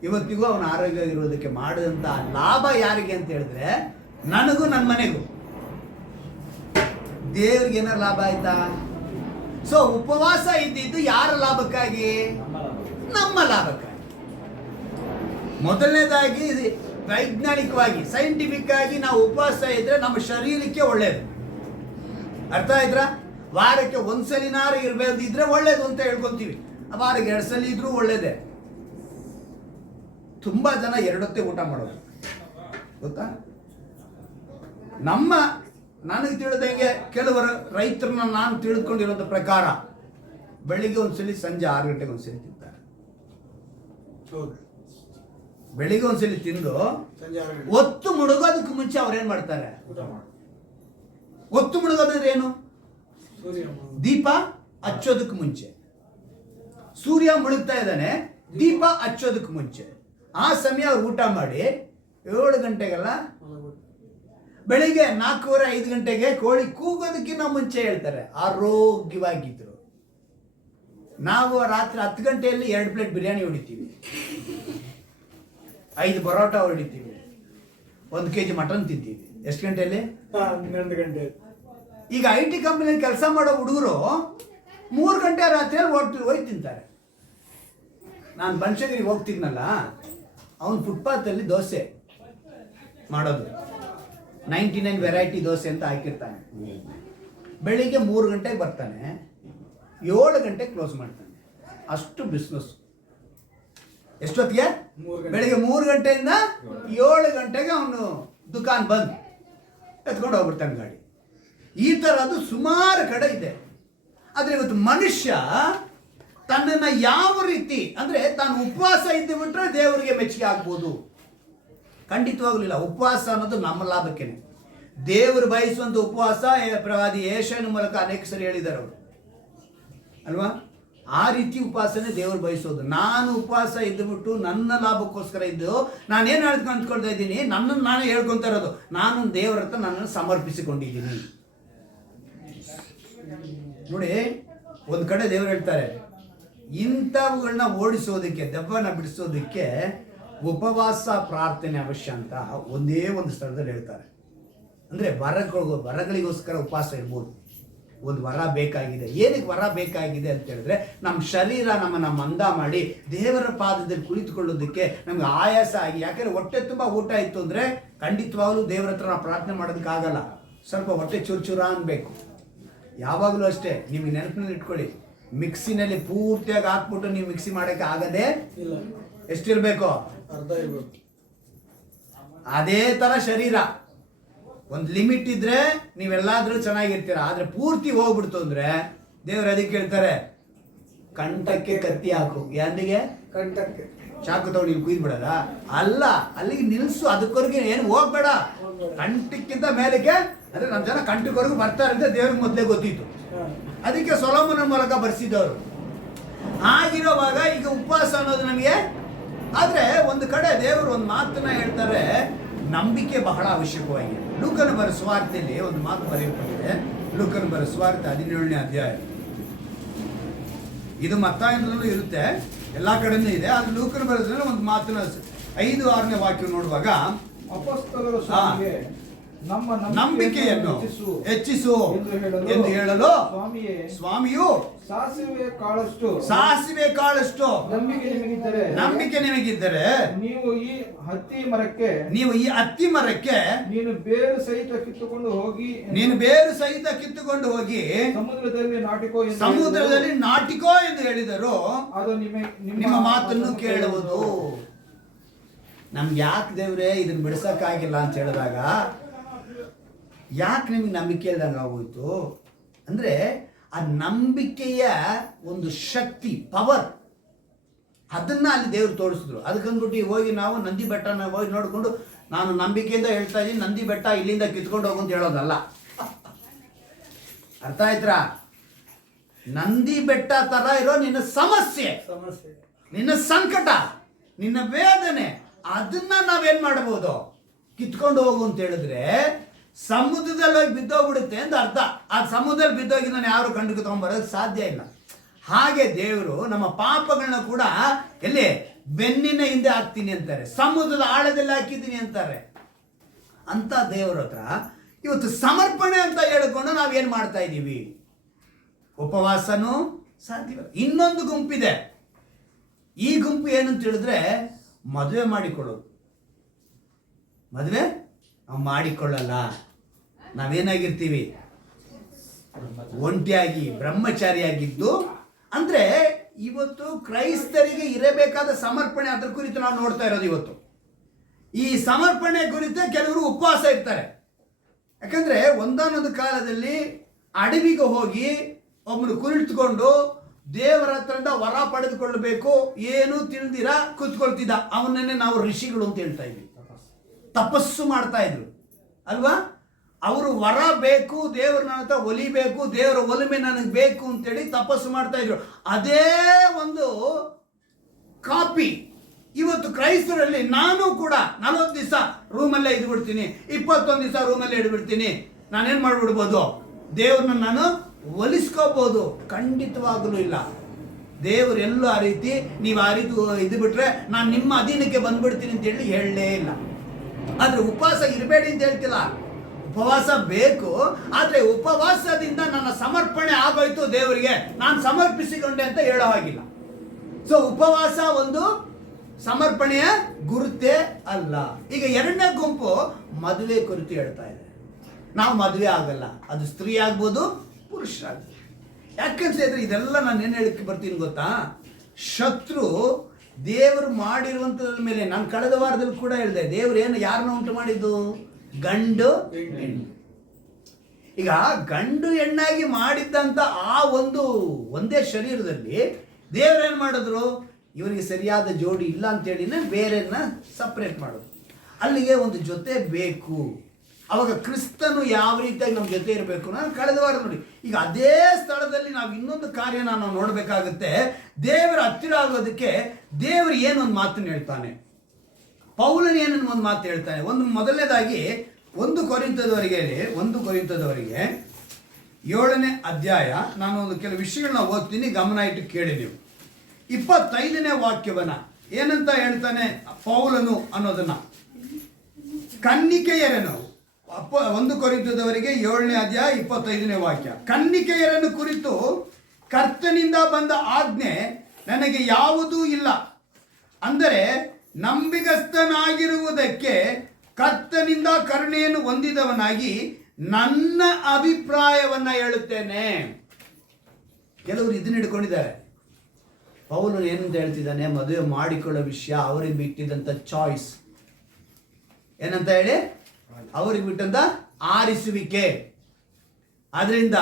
ಇವತ್ತಿಗೂ ಅವನ ಆರೋಗ್ಯ ಇರೋದಕ್ಕೆ ಮಾಡಿದಂತ ಲಾಭ ಯಾರಿಗೆ ಅಂತ ಹೇಳಿದ್ರೆ ನನಗೂ ನನ್ನ ಮನೆಗೂ. ದೇವ್ರಿಗೆ ಏನಾರು ಲಾಭ ಆಯ್ತಾ? ಸೊ ಉಪವಾಸ ಇದ್ದಿದ್ದು ಯಾರ ಲಾಭಕ್ಕಾಗಿ? ನಮ್ಮ ಲಾಭಕ್ಕಾಗಿ. ಮೊದಲನೇದಾಗಿ ವೈಜ್ಞಾನಿಕವಾಗಿ ಸೈಂಟಿಫಿಕ್ ಆಗಿ ನಾವು ಉಪವಾಸ ಇದ್ರೆ ನಮ್ಮ ಶರೀರಕ್ಕೆ ಒಳ್ಳೇದು. ಅರ್ಥ ಆಯ್ತಾ? ವಾರಕ್ಕೆ 1 ಸಲಿನಾರು ಇರಬೇಕಿದ್ರೆ ಒಳ್ಳೇದು ಅಂತ ಹೇಳ್ಕೊಂತೀವಿ. ವಾರಕ್ಕೆ 2 ಸಲ ಇದ್ರೂ ಒಳ್ಳೇದೇ. ತುಂಬಾ ಜನ 2 ಹೊತ್ತೇ ಊಟ ಮಾಡೋದು ಗೊತ್ತಾ? ನನಗೆ ತಿಳಿದಂಗೆ ಕೆಲವರು ರೈತರನ್ನ ನಾನು ತಿಳಿದುಕೊಂಡಿರೋಂಥ ಪ್ರಕಾರ ಬೆಳಿಗ್ಗೆ 1 ಸಲ, ಸಂಜೆ 6 ಗಂಟೆಗೆ 1 ಸಲ ತಿಂತಾರೆ. ಬೆಳಿಗ್ಗೆ 1 ಸಲ ತಿಂದು ಹೊತ್ತು ಮುಳುಗೋದಕ್ಕೆ ಮುಂಚೆ ಅವ್ರೇನ್ ಮಾಡ್ತಾರೆ? ಹೊತ್ತು ಮುಳುಗೋದ್ರೆ ಏನು? ದೀಪ ಹಚ್ಚೋದಕ್ಕೆ ಮುಂಚೆ. ಸೂರ್ಯ ಮುಳುಗ್ತಾ ಇದ್ದಾನೆ, ದೀಪ ಹಚ್ಚೋದಕ್ಕೆ ಮುಂಚೆ ಆ ಸಮಯ ಅವ್ರು ಊಟ ಮಾಡಿ 7 ಗಂಟೆಗೆಲ್ಲ, ಬೆಳಿಗ್ಗೆ 4:30 5 ಗಂಟೆಗೆ ಕೋಳಿ ಕೂಗೋದಕ್ಕಿಂತ ಮುಂಚೆ ಹೇಳ್ತಾರೆ ಆರೋಗ್ಯವಾಗಿದ್ರು. ನಾವು ರಾತ್ರಿ 10 ಗಂಟೆಯಲ್ಲಿ 2 ಪ್ಲೇಟ್ ಬಿರಿಯಾನಿ ಹೊಡಿತೀವಿ, 5 ಪರೋಟ ಹೊಡಿತೀವಿ, 1 kg ಮಟನ್ ತಿಂತೀವಿ. ಎಷ್ಟು ಗಂಟೆಯಲ್ಲಿ? 12 ಗಂಟೆ. ಈಗ IT ಕಂಪನಿಯಲ್ಲಿ ಕೆಲಸ ಮಾಡೋ ಹುಡುಗರು 3 ಗಂಟೆ ರಾತ್ರಿಯಲ್ಲಿ ಹೋಗಿ ತಿಂತಾರೆ. ನಾನು ಬನಶಂಕರಿಗೆ ಹೋಗ್ತಿದ್ನಲ್ಲ, ಅವನು ಫುಟ್ಪಾತಲ್ಲಿ ದೋಸೆ ಮಾಡೋದು, 99 ವೆರೈಟಿ ದೋಸೆ ಅಂತ ಹಾಕಿರ್ತಾನೆ. ಬೆಳಿಗ್ಗೆ 3 ಗಂಟೆಗೆ ಬರ್ತಾನೆ, 7 ಗಂಟೆಗೆ ಕ್ಲೋಸ್ ಮಾಡ್ತಾನೆ. ಅಷ್ಟು ಬಿಸ್ನೆಸ್. ಎಷ್ಟೊತ್ತಿಗೆ? ಬೆಳಿಗ್ಗೆ 3 ಗಂಟೆಯಿಂದ 7 ಗಂಟೆಗೆ ಅವನು ದುಕಾನ್ ಬಂದ್ ಎತ್ಕೊಂಡು ಹೋಗ್ಬಿಡ್ತಾನೆ ಗಾಡಿ. ಈ ಥರದ್ದು ಸುಮಾರು ಕಡೆ ಇದೆ. ಆದರೆ ಇವತ್ತು ಮನುಷ್ಯ ತನ್ನನ್ನು ಯಾವ ರೀತಿ ಅಂದರೆ, ತಾನು ಉಪವಾಸ ಇದ್ದು ಬಿಟ್ರೆ ದೇವರಿಗೆ ಮೆಚ್ಚುಗೆ ಆಗ್ಬೋದು? ಖಂಡಿತವಾಗಲಿಲ್ಲ. ಉಪವಾಸ ಅನ್ನೋದು ನಮ್ಮ ಲಾಭಕ್ಕೇನೆ. ದೇವರು ಬಯಸುವಂಥ ಉಪವಾಸ ಪ್ರವಾದಿ ಯೆಶಾಯನ ಮೂಲಕ ಅನೇಕ ಸರಿ ಹೇಳಿದ್ದಾರೆ ಅವರು, ಅಲ್ವಾ? ಆ ರೀತಿ ಉಪವಾಸನೆ ದೇವರು ಬಯಸೋದು. ನಾನು ಉಪವಾಸ ಇದ್ದುಬಿಟ್ಟು ನನ್ನ ಲಾಭಕ್ಕೋಸ್ಕರ ಇದ್ದು ನಾನೇನು ಅಂದ್ಕೊಳ್ತಾ ಇದ್ದೀನಿ, ನನ್ನನ್ನು ನಾನೇ ಹೇಳ್ಕೊತಾ ಇರೋದು, ನಾನು ದೇವರ ಹತ್ರ ನನ್ನನ್ನು ಸಮರ್ಪಿಸಿಕೊಂಡಿದ್ದೀನಿ. ನೋಡಿ, ಒಂದು ಕಡೆ ದೇವರು ಹೇಳ್ತಾರೆ, ಇಂಥವುಗಳನ್ನ ಓಡಿಸೋದಕ್ಕೆ, ದೆವ್ವನ ಬಿಡಿಸೋದಕ್ಕೆ ಉಪವಾಸ ಪ್ರಾರ್ಥನೆ ಅವಶ್ಯ ಅಂತ ಒಂದೇ ಒಂದು ಸ್ಥಳದಲ್ಲಿ ಹೇಳ್ತಾರೆ. ಅಂದರೆ ವರಗಳಿಗೋಸ್ಕರ ಉಪವಾಸ ಇರ್ಬೋದು. ಒಂದು ವರ ಬೇಕಾಗಿದೆ. ಏನಕ್ಕೆ ವರ ಬೇಕಾಗಿದೆ ಅಂತ ಹೇಳಿದ್ರೆ, ನಮ್ಮ ಶರೀರ ನಮ್ಮನ್ನು ಮಂದ ಮಾಡಿ ದೇವರ ಪಾದದಲ್ಲಿ ಕುಳಿತುಕೊಳ್ಳೋದಕ್ಕೆ ನಮ್ಗೆ ಆಯಾಸ ಆಗಿ, ಯಾಕೆಂದರೆ ಹೊಟ್ಟೆ ತುಂಬ ಊಟ ಇತ್ತು ಅಂದರೆ ಖಂಡಿತವಾಗಲೂ ದೇವರ ಹತ್ರ ನಾವು ಪ್ರಾರ್ಥನೆ ಮಾಡೋದಕ್ಕಾಗಲ್ಲ. ಸ್ವಲ್ಪ ಹೊಟ್ಟೆ ಚೂರು ಅನ್ಬೇಕು. ಯಾವಾಗಲೂ ಅಷ್ಟೇ, ನಿಮಗೆ ನೆನಪಿನಲ್ಲಿ ಇಟ್ಕೊಳ್ಳಿ, ಮಿಕ್ಸಿನಲ್ಲಿ ಪೂರ್ತಿಯಾಗಿ ಹಾಕ್ಬಿಟ್ಟು ನೀವು ಮಿಕ್ಸಿ ಮಾಡೋಕ್ಕೆ ಆಗದೇ ಇಲ್ಲ. ಎಷ್ಟಿರ್ಬೇಕು? ಅರ್ಧ ಇರ್ಬೇಕು. ಅದೇ ತರ ಶರೀರ. ಒಂದು ಲಿಮಿಟ್ ಇದ್ರೆ ನೀವೆಲ್ಲಾದ್ರೂ ಚೆನ್ನಾಗಿರ್ತೀರ. ಆದ್ರೆ ಪೂರ್ತಿ ಹೋಗ್ಬಿಡ್ತು ಅಂದ್ರೆ ದೇವ್ರು ಅದಕ್ಕೆ ಹೇಳ್ತಾರೆ, ಕಂಠಕ್ಕೆ ಕತ್ತಿ ಹಾಕು. ಯಾರಿಗೆ? ಕಂಠಕ್ಕೆ. ಚಾಕು ತಗೊಂಡು ನೀನು ಕುಯ್ದು ಬಿಡದ ಅಲ್ಲ, ಅಲ್ಲಿಗೆ ನಿಲ್ಸು. ಅದಕ್ವರೆಗೆ ಏನು ಹೋಗ್ಬೇಡ. ಕಂಠಕ್ಕಿಂತ ಮೇಲಕ್ಕೆ ಅಂದ್ರೆ ನಮ್ಮ ಜನ ಕಂಠಕ್ವರೆಗೂ ಬರ್ತಾರೆ ಅಂತ ದೇವ್ರಿಗೆ ಮೊದಲೇ ಗೊತ್ತಿತ್ತು. ಅದಕ್ಕೆ ಸೊಲೊಮೋನ ಮೂಲಕ ಬರ್ಸಿದವರು. ಆಗಿರೋವಾಗ ಈಗ ಉಪವಾಸ ಅನ್ನೋದು ನಮಗೆ. ಆದ್ರೆ ಒಂದು ಕಡೆ ದೇವರು ಒಂದು ಮಾತನ್ನ ಹೇಳ್ತಾರೆ, ನಂಬಿಕೆ ಬಹಳ ಅವಶ್ಯಕವಾಗಿದೆ. ಲೂಕನ ಬರ ಸುವಾರ್ತೆಯಲ್ಲಿ ಒಂದು ಮಾತು ಬರೆಯಲ್ಪಟ್ಟಿದೆ. ಲೂಕನ ಬರ ಸುವಾರ್ತೆ 17ನೇ ಅಧ್ಯಾಯ. ಇದು ಮತ್ತಾಯನದಲ್ಲೂ ಇರುತ್ತೆ, ಎಲ್ಲಾ ಕಡೆನೂ ಇದೆ. ಆದ್ರೆ ಲೂಕನ ಬರೆದ್ರೆ ಒಂದು ಮಾತನ್ನ 5-6ನೇ ವಾಕ್ಯ ನೋಡುವಾಗ, ಅಪೊಸ್ತಲರು ಸ್ವಾಮಿಗೆ ನಮ್ಮ ನಂಬಿಕೆಯನ್ನು ಹೆಚ್ಚಿಸು ಎಂದು ಹೇಳಲು ಸ್ವಾಮಿಯು ಸಾಸಿವೆ ಕಾಳಷ್ಟು ನಂಬಿಕೆ ನಿಮಗಿದ್ದರೆ ನೀವು ಈ ಹತ್ತಿ ಮರಕ್ಕೆ ನೀನು ಬೇರು ಸಹಿತ ಕಿತ್ತುಕೊಂಡು ಹೋಗಿ ಸಮುದ್ರದಲ್ಲಿ ನಾಟಿಕೋ ಎಂದು ಹೇಳಿದರು. ಅದು ನಿಮ್ಮ ಮಾತನ್ನು ಕೇಳುವುದು. ನಮ್ಗೆ ಯಾಕೆ ದೇವ್ರೆ ಇದನ್ನ ಬಿಡಿಸಕ್ಕಾಗಿಲ್ಲ ಅಂತ ಹೇಳಿದಾಗ, ಯಾಕೆ ನಿಮ್ಗೆ ನಂಬಿಕೆ ಇಲ್ದಂಗೆ ಆಗೋಯ್ತು ಅಂದ್ರೆ, ಆ ನಂಬಿಕೆಯ ಒಂದು ಶಕ್ತಿ, ಪವರ್, ಅದನ್ನ ಅಲ್ಲಿ ದೇವ್ರು ತೋರಿಸಿದ್ರು. ಅದಕ್ಕಂದ್ಬಿಟ್ಟು ಹೋಗಿ ನಾವು ನಂದಿ ಬೆಟ್ಟನ ಹೋಗಿ ನೋಡಿಕೊಂಡು ನಾನು ನಂಬಿಕೆಯಿಂದ ಹೇಳ್ತಾ ಇದ್ದೀನಿ, ನಂದಿ ಬೆಟ್ಟ ಇಲ್ಲಿಂದ ಕಿತ್ಕೊಂಡು ಹೋಗು ಅಂತ ಹೇಳೋದಲ್ಲ. ಅರ್ಥ ಆಯ್ತಾ? ನಂದಿ ಬೆಟ್ಟ ತರ ಇರೋ ನಿನ್ನ ಸಮಸ್ಯೆ, ನಿನ್ನ ಸಂಕಟ, ನಿನ್ನ ವೇದನೆ, ಅದನ್ನ ನಾವೇನ್ ಮಾಡಬಹುದು? ಕಿತ್ಕೊಂಡು ಹೋಗು ಅಂತ ಹೇಳಿದ್ರೆ ಸಮುದ್ರದಲ್ಲಿ ಹೋಗಿ ಬಿದ್ದೋಗ್ಬಿಡುತ್ತೆ ಅಂತ ಅರ್ಥ. ಆ ಸಮುದ್ರದಲ್ಲಿ ಬಿದ್ದೋಗಿ ನಾನು ಯಾರು ಕಂಡು ತಗೊಂಡ್ಬರೋದಕ್ಕೆ ಸಾಧ್ಯ ಇಲ್ಲ. ಹಾಗೆ ದೇವರು ನಮ್ಮ ಪಾಪಗಳನ್ನ ಕೂಡ ಎಲ್ಲಿ ಬೆನ್ನಿನ ಹಿಂದೆ ಹಾಕ್ತೀನಿ ಅಂತಾರೆ, ಸಮುದ್ರದ ಆಳದಲ್ಲಿ ಹಾಕಿದ್ದೀನಿ ಅಂತಾರೆ. ಅಂತ ದೇವರ ಹತ್ರ ಇವತ್ತು ಸಮರ್ಪಣೆ ಅಂತ ಹೇಳಿಕೊಂಡು ನಾವೇನ್ ಮಾಡ್ತಾ ಇದ್ದೀವಿ? ಉಪವಾಸನೂ ಸಾಧ್ಯವಿಲ್ಲ. ಇನ್ನೊಂದು ಗುಂಪಿದೆ. ಈ ಗುಂಪು ಏನಂತ ಹೇಳಿದ್ರೆ, ಮದುವೆ ಮಾಡಿಕೊಳ್ಳೋದು. ಮದುವೆ ನಾವು ಮಾಡಿಕೊಳ್ಳಲ್ಲ, ನಾವೇನಾಗಿರ್ತೀವಿ? ಒಂಟಿಯಾಗಿ ಬ್ರಹ್ಮಚಾರಿಯಾಗಿದ್ದು. ಅಂದ್ರೆ ಇವತ್ತು ಕ್ರೈಸ್ತರಿಗೆ ಇರಬೇಕಾದ ಸಮರ್ಪಣೆ, ಅದ್ರ ಕುರಿತು ನಾವು ನೋಡ್ತಾ ಇರೋದು. ಇವತ್ತು ಈ ಸಮರ್ಪಣೆ ಕುರಿತು ಕೆಲವರು ಉಪವಾಸ ಇರ್ತಾರೆ. ಯಾಕಂದ್ರೆ ಒಂದಾನೊಂದು ಕಾಲದಲ್ಲಿ ಅಡವಿಗೆ ಹೋಗಿ ಒಬ್ಬನು ಕುಳಿತುಕೊಂಡು ದೇವರ ಹತ್ರದ ವರ ಪಡೆದುಕೊಳ್ಳಬೇಕು, ಏನು ತಿಳಿದಿರ ಕೂತ್ಕೊಳ್ತಿದ್ದ. ಅವನನ್ನೇ ನಾವು ಋಷಿಗಳು ಅಂತ ಹೇಳ್ತಾ ಇದ್ವಿ. ತಪಸ್ಸು ಮಾಡ್ತಾ ಇದ್ರು ಅಲ್ವಾ? ಅವರು ವರ ಬೇಕು, ದೇವ್ರ ನನ್ನ ಹತ್ರ ಒಲಿಬೇಕು, ದೇವರ ಒಲಿಮೆ ನನಗೆ ಬೇಕು ಅಂತೇಳಿ ತಪಸ್ಸು ಮಾಡ್ತಾ ಇದ್ರು. ಅದೇ ಒಂದು ಕಾಪಿ ಇವತ್ತು ಕ್ರೈಸ್ತರಲ್ಲಿ. ನಾನು ಕೂಡ 40 ದಿವಸ ರೂಮಲ್ಲೇ ಇದ್ಬಿಡ್ತೀನಿ, 21 ದಿವಸ ರೂಮಲ್ಲೇ ಇಡ್ಬಿಡ್ತೀನಿ, ನಾನೇನ್ ಮಾಡ್ಬಿಡ್ಬೋದು? ದೇವ್ರನ್ನ ನಾನು ಒಲಿಸ್ಕೋಬಹುದು? ಖಂಡಿತವಾಗಲೂ ಇಲ್ಲ. ದೇವರು ಎಲ್ಲೂ ಆ ರೀತಿ ನೀವು ಆ ರೀತಿ ಇದು ಬಿಟ್ರೆ ನಾನು ನಿಮ್ಮ ಅಧೀನಕ್ಕೆ ಬಂದ್ಬಿಡ್ತೀನಿ ಅಂತ ಹೇಳಲೇ ಇಲ್ಲ. ಆದ್ರೆ ಉಪವಾಸ ಇರಬೇಡಿ ಅಂತ ಹೇಳ್ತಿಲ್ಲ, ಉಪವಾಸ ಬೇಕು. ಆದ್ರೆ ಉಪವಾಸದಿಂದ ನನ್ನ ಸಮರ್ಪಣೆ ಆಗೋಯ್ತು ದೇವರಿಗೆ, ನಾನು ಸಮರ್ಪಿಸಿಕೊಂಡೆ ಅಂತ ಹೇಳೋ ಹಾಗಿಲ್ಲ. ಸೊ ಉಪವಾಸ ಒಂದು ಸಮರ್ಪಣೆಯ ಗುರುತೇ ಅಲ್ಲ. ಈಗ ಎರಡನೇ ಗುಂಪು ಮದುವೆ ಕುರಿತು ಹೇಳ್ತಾ ಇದೆ. ನಾವು ಮದುವೆ ಆಗಲ್ಲ, ಅದು ಸ್ತ್ರೀ ಆಗ್ಬೋದು, ಪುರುಷ ಆಗ್ಬೋದು. ಯಾಕಂದ್ರೆ ಇದೆಲ್ಲ ನಾನು ಏನು ಹೇಳಕ್ಕೆ ಬರ್ತೀನಿ ಗೊತ್ತಾ? ಶತ್ರು ದೇವರು ಮಾಡಿರುವಂಥದ್ರ ಮೇಲೆ, ನಾನು ಕಳೆದ ವಾರದಲ್ಲಿ ಕೂಡ ಹೇಳಿದೆ, ದೇವರು ಏನು ಯಾರನ್ನ ಉಂಟು ಮಾಡಿದ್ದು? ಗಂಡು ಹೆಣ್ಣು. ಈಗ ಗಂಡು ಹೆಣ್ಣಾಗಿ ಮಾಡಿದ್ದಂತ ಆ ಒಂದೇ ಶರೀರದಲ್ಲಿ ದೇವರೇನು ಮಾಡಿದ್ರು? ಇವರಿಗೆ ಸರಿಯಾದ ಜೋಡಿ ಇಲ್ಲ ಅಂತೇಳಿನೇ ಬೇರೆಯನ್ನ ಸಪ್ರೇಟ್ ಮಾಡೋದು. ಅಲ್ಲಿಗೆ ಒಂದು ಜೊತೆ ಬೇಕು. ಅವಾಗ ಕ್ರಿಸ್ತನು ಯಾವ ರೀತಿಯಾಗಿ ನಮ್ಮ ಜೊತೆ ಇರಬೇಕು, ನಾನು ಕಳೆದ ವಾರ ನೋಡಿ. ಈಗ ಅದೇ ಸ್ಥಳದಲ್ಲಿ ನಾವು ಇನ್ನೊಂದು ಕಾರ್ಯನ ನಾವು ನೋಡಬೇಕಾಗುತ್ತೆ. ದೇವರ ಹತ್ತಿರ ಆಗೋದಕ್ಕೆ ದೇವರು ಏನೊಂದು ಮಾತನ್ನು ಹೇಳ್ತಾನೆ, ಪೌಲನು ಏನನ್ನು ಒಂದು ಮಾತು ಹೇಳ್ತಾನೆ. ಮೊದಲನೇದಾಗಿ 1 ಕೊರಿಂಥದವರಿಗೆ 7ನೇ ಅಧ್ಯಾಯ, ನಾನು ಒಂದು ಕೆಲವು ವಿಷಯಗಳನ್ನ ಓದ್ತೀನಿ, ಗಮನ ಇಟ್ಟು ಕೇಳಿ ನೀವು. 25ನೇ ವಾಕ್ಯವನ್ನ ಏನಂತ ಹೇಳ್ತಾನೆ ಪೌಲನು ಅನ್ನೋದನ್ನ. ಕನ್ನಿಕೆಯರನ್ನು 1 ಕೊರಿಂಥದವರಿಗೆ 7ನೇ ಅಧ್ಯಾಯ 25ನೇ ವಾಕ್ಯ. ಕನ್ನಿಕೆಯರನ್ನು ಕುರಿತು ಕರ್ತನಿಂದ ಬಂದ ಆಜ್ಞೆ ನನಗೆ ಯಾವುದೂ ಇಲ್ಲ, ಅಂದರೆ ನಂಬಿಗಸ್ತನಾಗಿರುವುದಕ್ಕೆ ಕರ್ತನಿಂದ ಕರುಣೆಯನ್ನು ಹೊಂದಿದವನಾಗಿ ನನ್ನ ಅಭಿಪ್ರಾಯವನ್ನ ಹೇಳುತ್ತೇನೆ. ಕೆಲವರು ಇದನ್ನ ಹಿಡ್ಕೊಂಡಿದ್ದಾರೆ. ಪೌಲನು ಏನಂತ ಹೇಳ್ತಿದ್ದಾನೆ, ಮದುವೆ ಮಾಡಿಕೊಳ್ಳೋ ವಿಷಯ ಅವ್ರಿಗೆ ಬಿಟ್ಟಿದ್ದಂಥ ಚಾಯ್ಸ್. ಏನಂತ ಹೇಳಿ, ಅವ್ರಿಗೆ ಬಿಟ್ಟಂತ ಆರಿಸುವಿಕೆ. ಆದ್ರಿಂದ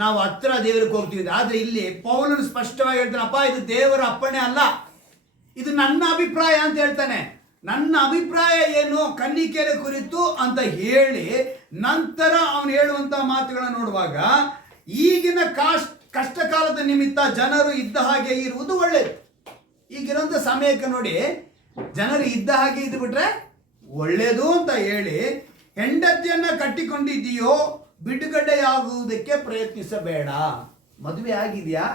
ನಾವು ಹತ್ರ ದೇವರಿಗೆ ಹೋಗ್ತೀವಿ. ಆದ್ರೆ ಇಲ್ಲಿ ಪೌಲನು ಸ್ಪಷ್ಟವಾಗಿ ಹೇಳ್ತಾನೆ, ಅಪ್ಪ ಇದು ದೇವರ ಅಪ್ಪಣೆ ಅಲ್ಲ, ಇದು ನನ್ನ ಅಭಿಪ್ರಾಯ ಅಂತ ಹೇಳ್ತಾನೆ. ನನ್ನ ಅಭಿಪ್ರಾಯ ಏನು ಕನ್ನಿಕೆಯರ ಕುರಿತು ಅಂತ ಹೇಳಿ ನಂತರ ಅವನು ಹೇಳುವಂತ ಮಾತುಗಳನ್ನು ನೋಡುವಾಗ, ಈಗಿನ ಕಷ್ಟ ಕಾಲದ ನಿಮಿತ್ತ ಜನರು ಇದ್ದ ಹಾಗೆ ಇರುವುದು ಒಳ್ಳೆಯದು. ಈಗಿರೋಂಥ ಸಮಯಕ್ಕೆ ನೋಡಿ, ಜನರು ಇದ್ದ ಹಾಗೆ ಇದ್ದು ಬಿಟ್ರೆ ಒಳ್ಳೆಯದು ಅಂತ ಹೇಳಿ, ಹೆಂಡತಿಯನ್ನ ಕಟ್ಟಿಕೊಂಡಿದ್ದೀಯೋ ಬಿಡುಗಡೆಯಾಗುವುದಕ್ಕೆ ಪ್ರಯತ್ನಿಸಬೇಡ. ಮದುವೆ ಆಗಿದೆಯಾ,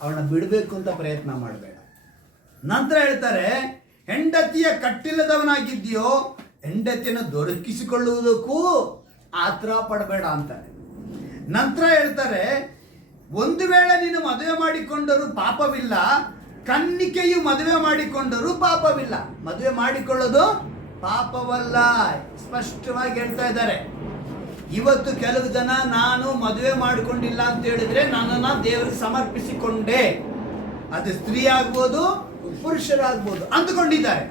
ಅವಳನ್ನ ಬಿಡಬೇಕು ಅಂತ ಪ್ರಯತ್ನ ಮಾಡಬೇಡ. ನಂತರ ಹೇಳ್ತಾರೆ, ಹೆಂಡತಿಯ ಕಟ್ಟಿಲ್ಲದವನಾಗಿದ್ದೀಯೋ ಹೆಂಡತಿಯನ್ನು ದೊರಕಿಸಿಕೊಳ್ಳುವುದಕ್ಕೂ ಆತರ ಪಡಬೇಡ ಅಂತಾರೆ. ನಂತರ ಹೇಳ್ತಾರೆ, ಒಂದು ವೇಳೆ ನೀನು ಮದುವೆ ಮಾಡಿಕೊಂಡರೂ ಪಾಪವಿಲ್ಲ, ಕನ್ನಿಕೆಯು ಮದುವೆ ಮಾಡಿಕೊಂಡರೂ ಪಾಪವಿಲ್ಲ. ಮದುವೆ ಮಾಡಿಕೊಳ್ಳೋದು ಪಾಪವಲ್ಲ, ಸ್ಪಷ್ಟವಾಗಿ ಹೇಳ್ತಾ ಇದ್ದಾರೆ. ಇವತ್ತು ಕೆಲವು ಜನ ನಾನು ಮದುವೆ ಮಾಡಿಕೊಂಡಿಲ್ಲ ಅಂತ ಹೇಳಿದ್ರೆ ನನ್ನನ್ನು ದೇವರಿಗೆ ಸಮರ್ಪಿಸಿಕೊಂಡೆ, ಅದು ಸ್ತ್ರೀ ಆಗ್ಬೋದು ಪುರುಷರಾಗ್ಬೋದು ಅಂದುಕೊಂಡಿದ್ದಾರೆ.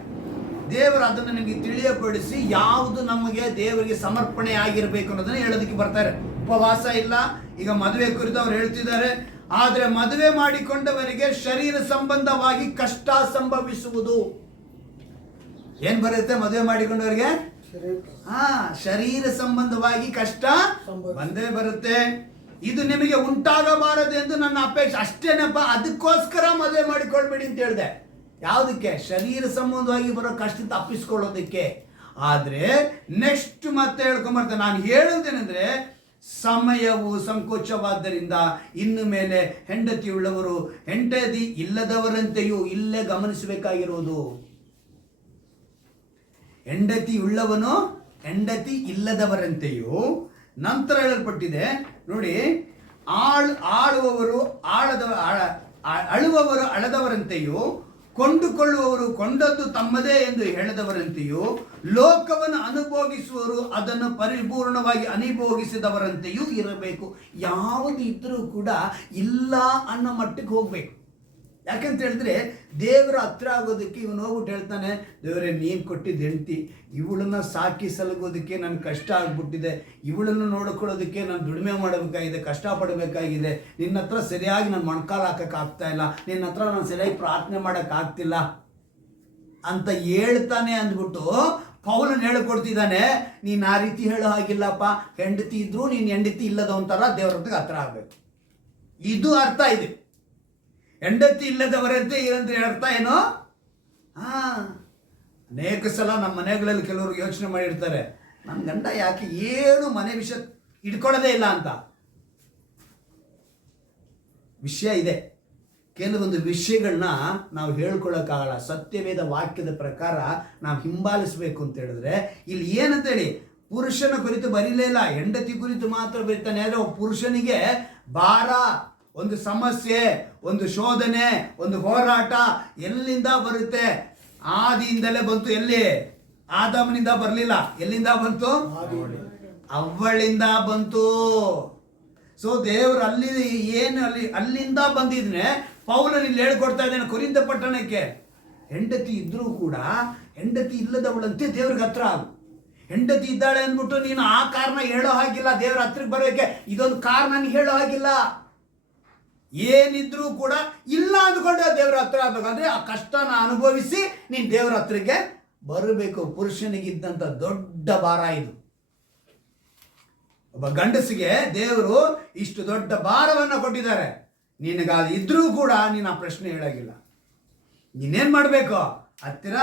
ದೇವರು ಅದನ್ನು ನಿಮಗೆ ತಿಳಿಯಪಡಿಸಿ ಯಾವುದು ನಮಗೆ ದೇವರಿಗೆ ಸಮರ್ಪಣೆ ಆಗಿರಬೇಕು ಅನ್ನೋದನ್ನ ಹೇಳೋದಕ್ಕೆ ಬರ್ತಾರೆ. ಉಪವಾಸ ಇಲ್ಲ, ಈಗ ಮದುವೆ ಕುರಿತು ಅವ್ರು ಹೇಳ್ತಿದ್ದಾರೆ. ಆದ್ರೆ ಮದುವೆ ಮಾಡಿಕೊಂಡವರಿಗೆ ಶರೀರ ಸಂಬಂಧವಾಗಿ ಕಷ್ಟ ಸಂಭವಿಸುವುದು. ಏನ್ ಬರುತ್ತೆ ಮದುವೆ ಮಾಡಿಕೊಂಡವರಿಗೆ? ಶರೀರ ಸಂಬಂಧವಾಗಿ ಕಷ್ಟ ಬಂದೇ ಬರುತ್ತೆ. ಇದು ನಿಮಗೆ ಉಂಟಾಗಬಾರದು ಎಂದು ನನ್ನ ಅಪೇಕ್ಷೆ. ಅಷ್ಟೇನಪ್ಪ, ಅದಕ್ಕೋಸ್ಕರ ಮದುವೆ ಮಾಡಿಕೊಳ್ಬೇಡಿ ಅಂತ ಹೇಳಿದೆ. ಯಾವುದಕ್ಕೆ? ಶರೀರ ಸಂಬಂಧವಾಗಿ ಬರೋ ಕಷ್ಟ ತಪ್ಪಿಸ್ಕೊಳ್ಳೋದಕ್ಕೆ. ಆದ್ರೆ ನೆಕ್ಸ್ಟ್ ಮತ್ತೆ ಹೇಳ್ಕೊಂಬರ್ತೇನೆ. ನಾನು ಹೇಳುವುದೇನೆಂದ್ರೆ, ಸಮಯವು ಸಂಕೋಚವಾದ್ದರಿಂದ ಇನ್ನು ಮೇಲೆ ಹೆಂಡತಿ ಉಳ್ಳವರು ಹೆಂಡತಿ ಇಲ್ಲದವರಂತೆಯೂ, ಇಲ್ಲೇ ಗಮನಿಸಬೇಕಾಗಿರುವುದು. ಹೆಂಡತಿ ಉಳ್ಳವನು ಹೆಂಡತಿ ಇಲ್ಲದವರಂತೆಯೂ. ನಂತರ ಹೇಳಲ್ಪಟ್ಟಿದೆ ನೋಡಿ, ಅಳುವವರು ಅಳದವರಂತೆಯೂ, ಕೊಂಡುಕೊಳ್ಳುವವರು ಕೊಂಡದ್ದು ತಮ್ಮದೇ ಎಂದು ಹೇಳದವರಂತೆಯೂ, ಲೋಕವನ್ನು ಅನುಭೋಗಿಸುವವರು ಅದನ್ನು ಪರಿಪೂರ್ಣವಾಗಿ ಅನುಭೋಗಿಸಿದವರಂತೆಯೂ ಇರಬೇಕು. ಯಾವುದು ಇದ್ರೂ ಕೂಡ ಇಲ್ಲ ಅನ್ನೋ ಮಟ್ಟಕ್ಕೆ ಹೋಗ್ಬೇಕು. ಯಾಕಂತ ಹೇಳಿದ್ರೆ ದೇವರ ಹತ್ರ ಆಗೋದಕ್ಕೆ ಇವನು ಹೋಗ್ಬಿಟ್ಟು ಹೇಳ್ತಾನೆ, ದೇವರೇ ನೀನು ಕೊಟ್ಟಿದ್ದ ಹೆಂಡತಿ, ಇವಳನ್ನ ಸಾಕಿ ಸಲಗೋದಕ್ಕೆ ನನಗೆ ಕಷ್ಟ ಆಗ್ಬಿಟ್ಟಿದೆ, ಇವಳನ್ನು ನೋಡ್ಕೊಳ್ಳೋದಕ್ಕೆ ನಾನು ದುಡಿಮೆ ಮಾಡಬೇಕಾಗಿದೆ, ಕಷ್ಟಪಡಬೇಕಾಗಿದೆ, ನಿನ್ನ ಹತ್ರ ಸರಿಯಾಗಿ ನಾನು ಮೊಣಕಾಲು ಹಾಕೋಕ್ಕಾಗ್ತಾ ಇಲ್ಲ, ನಿನ್ನ ಹತ್ರ ನಾನು ಸರಿಯಾಗಿ ಪ್ರಾರ್ಥನೆ ಮಾಡೋಕ್ಕಾಗ್ತಿಲ್ಲ ಅಂತ ಹೇಳ್ತಾನೆ ಅಂದ್ಬಿಟ್ಟು ಪೌಲನ್ ಹೇಳಿಕೊಡ್ತಿದ್ದಾನೆ. ನೀನು ಆ ರೀತಿ ಹೇಳೋ ಹಾಗಿಲ್ಲಪ್ಪ, ಹೆಂಡತಿ ಇದ್ರೂ ನೀನು ಹೆಂಡತಿ ಇಲ್ಲದವಂತರ ದೇವ್ರ ಹತ್ರ ಆಗಬೇಕು. ಇದು ಅರ್ಥ ಇದೆ. ಹೆಂಡತಿ ಇಲ್ಲದವರಂತೆ ಇರಂದ್ರೆ ಅರ್ಥ ಏನು? ಅನೇಕ ಸಲ ನಮ್ಮ ಮನೆಗಳಲ್ಲಿ ಕೆಲವರು ಯೋಚನೆ ಮಾಡಿರ್ತಾರೆ, ನನ್ನ ಗಂಡ ಯಾಕೆ ಏನು ಮನೆ ವಿಷಯ ಇಟ್ಕೊಳ್ಳೋದೇ ಇಲ್ಲ ಅಂತ. ವಿಷಯ ಇದೆ, ಕೆಲವೊಂದು ವಿಷಯಗಳನ್ನ ನಾವು ಹೇಳ್ಕೊಳ್ಳೋಕ್ಕಾಗಲ್ಲ. ಸತ್ಯವೇದ ವಾಕ್ಯದ ಪ್ರಕಾರ ನಾವು ಹಿಂಬಾಲಿಸಬೇಕು ಅಂತ ಹೇಳಿದ್ರೆ, ಇಲ್ಲಿ ಏನಂತೇಳಿ ಪುರುಷನ ಕುರಿತು ಬರೀಲೇ ಇಲ್ಲ, ಹೆಂಡತಿ ಕುರಿತು ಮಾತ್ರ ಬರೀತಾನೆ. ಆದರೆ ಪುರುಷನಿಗೆ ಭಾರ, ಒಂದು ಸಮಸ್ಯೆ, ಒಂದು ಶೋಧನೆ, ಒಂದು ಹೋರಾಟ ಎಲ್ಲಿಂದ ಬರುತ್ತೆ? ಆದಿಯಿಂದಲೇ ಬಂತು. ಎಲ್ಲಿ? ಆದಾಮನಿಂದ ಬರಲಿಲ್ಲ. ಎಲ್ಲಿಂದ ಬಂತು? ಅವಳಿಂದ ಬಂತು. ಸೊ ದೇವರು ಅಲ್ಲಿಂದ ಬಂದಿದ್ರೆ ಪೌಲನು ಇಲ್ಲಿ ಹೇಳ್ಕೊಡ್ತಾ ಇದ್ದಾನೆ ಕೊರಿಂಥ ಪಟ್ಟಣಕ್ಕೆ, ಹೆಂಡತಿ ಇದ್ರೂ ಕೂಡ ಹೆಂಡತಿ ಇಲ್ಲದವಳಂತೆ ದೇವ್ರಿಗೆ ಹತ್ರ ಆಗು. ಹೆಂಡತಿ ಇದ್ದಾಳೆ ಅಂದ್ಬಿಟ್ಟು ನೀನು ಆ ಕಾರಣ ಹೇಳೋ ಹಾಗಿಲ್ಲ, ದೇವ್ರ ಹತ್ರಕ್ಕೆ ಬರೋಕ್ಕೆ ಇದೊಂದು ಕಾರಣ ಹೇಳೋ ಹಾಗಿಲ್ಲ. ಏನಿದ್ರೂ ಕೂಡ ಇಲ್ಲ ಅಂದ್ಕೊಂಡು ದೇವರ ಹತ್ರ ಆಗಬೇಕು. ಅಂದ್ರೆ ಆ ಕಷ್ಟನ ಅನುಭವಿಸಿ ನೀನು ದೇವರ ಹತ್ರಕ್ಕೆ ಬರಬೇಕು. ಪುರುಷನಿಗಿದ್ದಂಥ ದೊಡ್ಡ ಭಾರ ಇದು. ಒಬ್ಬ ಗಂಡಸಿಗೆ ದೇವರು ಇಷ್ಟು ದೊಡ್ಡ ಭಾರವನ್ನು ಕೊಟ್ಟಿದ್ದಾರೆ. ನಿನಗಾದ ಇದ್ರೂ ಕೂಡ ನೀನು ಆ ಪ್ರಶ್ನೆ ಹೇಳಾಗಿಲ್ಲ. ನೀನೇನ್ ಮಾಡಬೇಕು? ಹತ್ತಿರ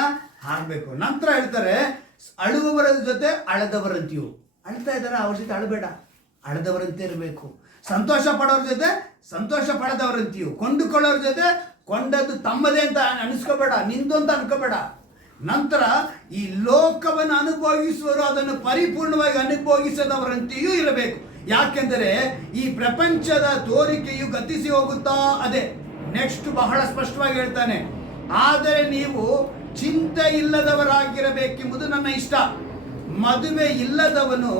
ಹಾರಬೇಕು. ನಂತರ ಹೇಳ್ತಾರೆ, ಅಳುವವರ ಜೊತೆ ಅಳದವರಂತೆಯೂ. ಅಳ್ತಾ ಇದ್ದಾರೆ, ಅವ್ರ ಜೊತೆ ಅಳಬೇಡ, ಅಳದವರಂತೆ ಇರಬೇಕು. ಸಂತೋಷ ಪಡೋರ ಜೊತೆ ಸಂತೋಷ ಪಡೆದವರಂತೆಯೂ, ಕೊಂಡುಕೊಳ್ಳೋರ ಜೊತೆ ಕೊಂಡದ್ದು ತಮ್ಮದೇ ಅಂತ ಅನಿಸ್ಕೋಬೇಡ, ನಿಂದು ಅಂತ ಅನ್ಕೋಬೇಡ. ನಂತರ ಈ ಲೋಕವನ್ನು ಅನುಭೋಗಿಸುವರು ಅದನ್ನು ಪರಿಪೂರ್ಣವಾಗಿ ಅನುಭೋಗಿಸದವರಂತೆಯೂ ಇರಬೇಕು. ಯಾಕೆಂದರೆ ಈ ಪ್ರಪಂಚದ ತೋರಿಕೆಯು ಗತಿಸಿ ಹೋಗುತ್ತಾ ಅದೇ. ನೆಕ್ಸ್ಟ್ ಬಹಳ ಸ್ಪಷ್ಟವಾಗಿ ಹೇಳ್ತಾನೆ, ಆದರೆ ನೀವು ಚಿಂತೆ ಇಲ್ಲದವರಾಗಿರಬೇಕೆಂಬುದು ನನ್ನ ಇಷ್ಟ. ಮದುವೆ ಇಲ್ಲದವನು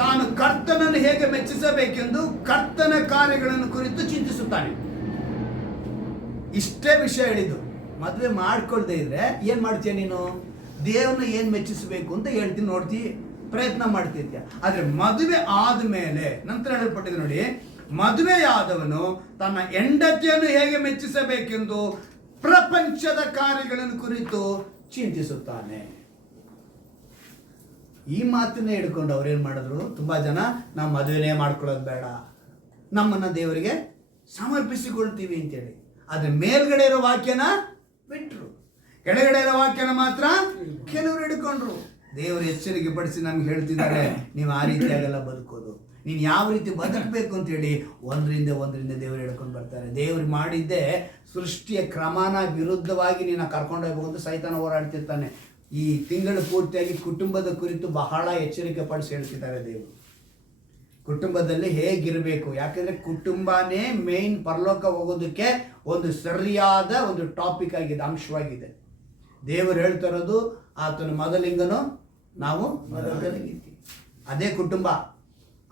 ತಾನು ಕರ್ತನನ್ನು ಹೇಗೆ ಮೆಚ್ಚಿಸಬೇಕೆಂದು ಕರ್ತನ ಕಾರ್ಯಗಳನ್ನು ಕುರಿತು ಚಿಂತಿಸುತ್ತಾನೆ. ಇಷ್ಟೇ ವಿಷಯ ಹೇಳಿದ್ದು. ಮದುವೆ ಮಾಡ್ಕೊಳ್ದೇ ಇದ್ರೆ ಏನು ಮಾಡ್ತೀಯ ನೀನು? ದೇವ್ರನ್ನ ಏನು ಮೆಚ್ಚಿಸಬೇಕು ಅಂತ ಹೇಳ್ತೀನಿ, ನೋಡ್ತೀವಿ, ಪ್ರಯತ್ನ ಮಾಡ್ತಿದ್ಯಾ. ಆದರೆ ಮದುವೆ ಆದಮೇಲೆ ನಂತರ ಹೇಳಲ್ಪಟ್ಟಿದೆ ನೋಡಿ, ಮದುವೆಯಾದವನು ತನ್ನ ಹೆಂಡತಿಯನ್ನು ಹೇಗೆ ಮೆಚ್ಚಿಸಬೇಕೆಂದು ಪ್ರಪಂಚದ ಕಾರ್ಯಗಳನ್ನು ಕುರಿತು ಚಿಂತಿಸುತ್ತಾನೆ. ಈ ಮಾತನ್ನೇ ಹಿಡ್ಕೊಂಡು ಅವ್ರೇನು ಮಾಡಿದ್ರು, ತುಂಬ ಜನ ನಾವು ಮದುವೆನೇ ಮಾಡ್ಕೊಳ್ಳೋದು ಬೇಡ, ನಮ್ಮನ್ನು ದೇವರಿಗೆ ಸಮರ್ಪಿಸಿಕೊಳ್ತೀವಿ ಅಂತೇಳಿ. ಆದರೆ ಮೇಲ್ಗಡೆ ಇರೋ ವಾಕ್ಯನ ಬಿಟ್ಟರು, ಕೆಳಗಡೆ ಇರೋ ವಾಕ್ಯನ ಮಾತ್ರ ಕೆಲವರು ಹಿಡ್ಕೊಂಡ್ರು. ದೇವರು ಎಚ್ಚರಿಕೆ ಪಡಿಸಿ ನಮ್ಗೆ ಹೇಳ್ತಿದ್ದಾರೆ, ನೀವು ಆ ರೀತಿಯಾಗೆಲ್ಲ ಬದುಕೋದು, ನೀನು ಯಾವ ರೀತಿ ಬದುಕಬೇಕು ಅಂತೇಳಿ ಒಂದರಿಂದ ದೇವರು ಹೇಳ್ಕೊಂಡು ಬರ್ತಾರೆ. ದೇವ್ರು ಮಾಡಿದ್ದೇ ಸೃಷ್ಟಿಯ ಕ್ರಮನ ವಿರುದ್ಧವಾಗಿ ನೀನು ಕರ್ಕೊಂಡು ಹೋಗ್ಬೇಕು ಅಂತ ಸೈತಾನ ಹೋರಾಡ್ತಿರ್ತಾನೆ. ಈ ತಿಂಗಳು ಪೂರ್ತಿಯಾಗಿ ಕುಟುಂಬದ ಕುರಿತು ಬಹಳ ಎಚ್ಚರಿಕೆ ಪಡಿಸಿ ಹೇಳ್ತಿದ್ದಾರೆ ದೇವರು. ಕುಟುಂಬದಲ್ಲಿ ಹೇಗಿರಬೇಕು, ಯಾಕಂದರೆ ಕುಟುಂಬನೇ ಮೇನ್ ಪರಲೋಕ ಹೋಗೋದಕ್ಕೆ ಒಂದು ಸರಿಯಾದ ಒಂದು ಟಾಪಿಕ್ ಆಗಿದೆ, ಅಂಶವಾಗಿದೆ. ದೇವರು ಹೇಳ್ತಾ ಇರೋದು ಆತನ ಮೊದಲಿಂಗನು ನಾವು ಮೊದಲಿಗಿದ್ದೀವಿ, ಅದೇ ಕುಟುಂಬ.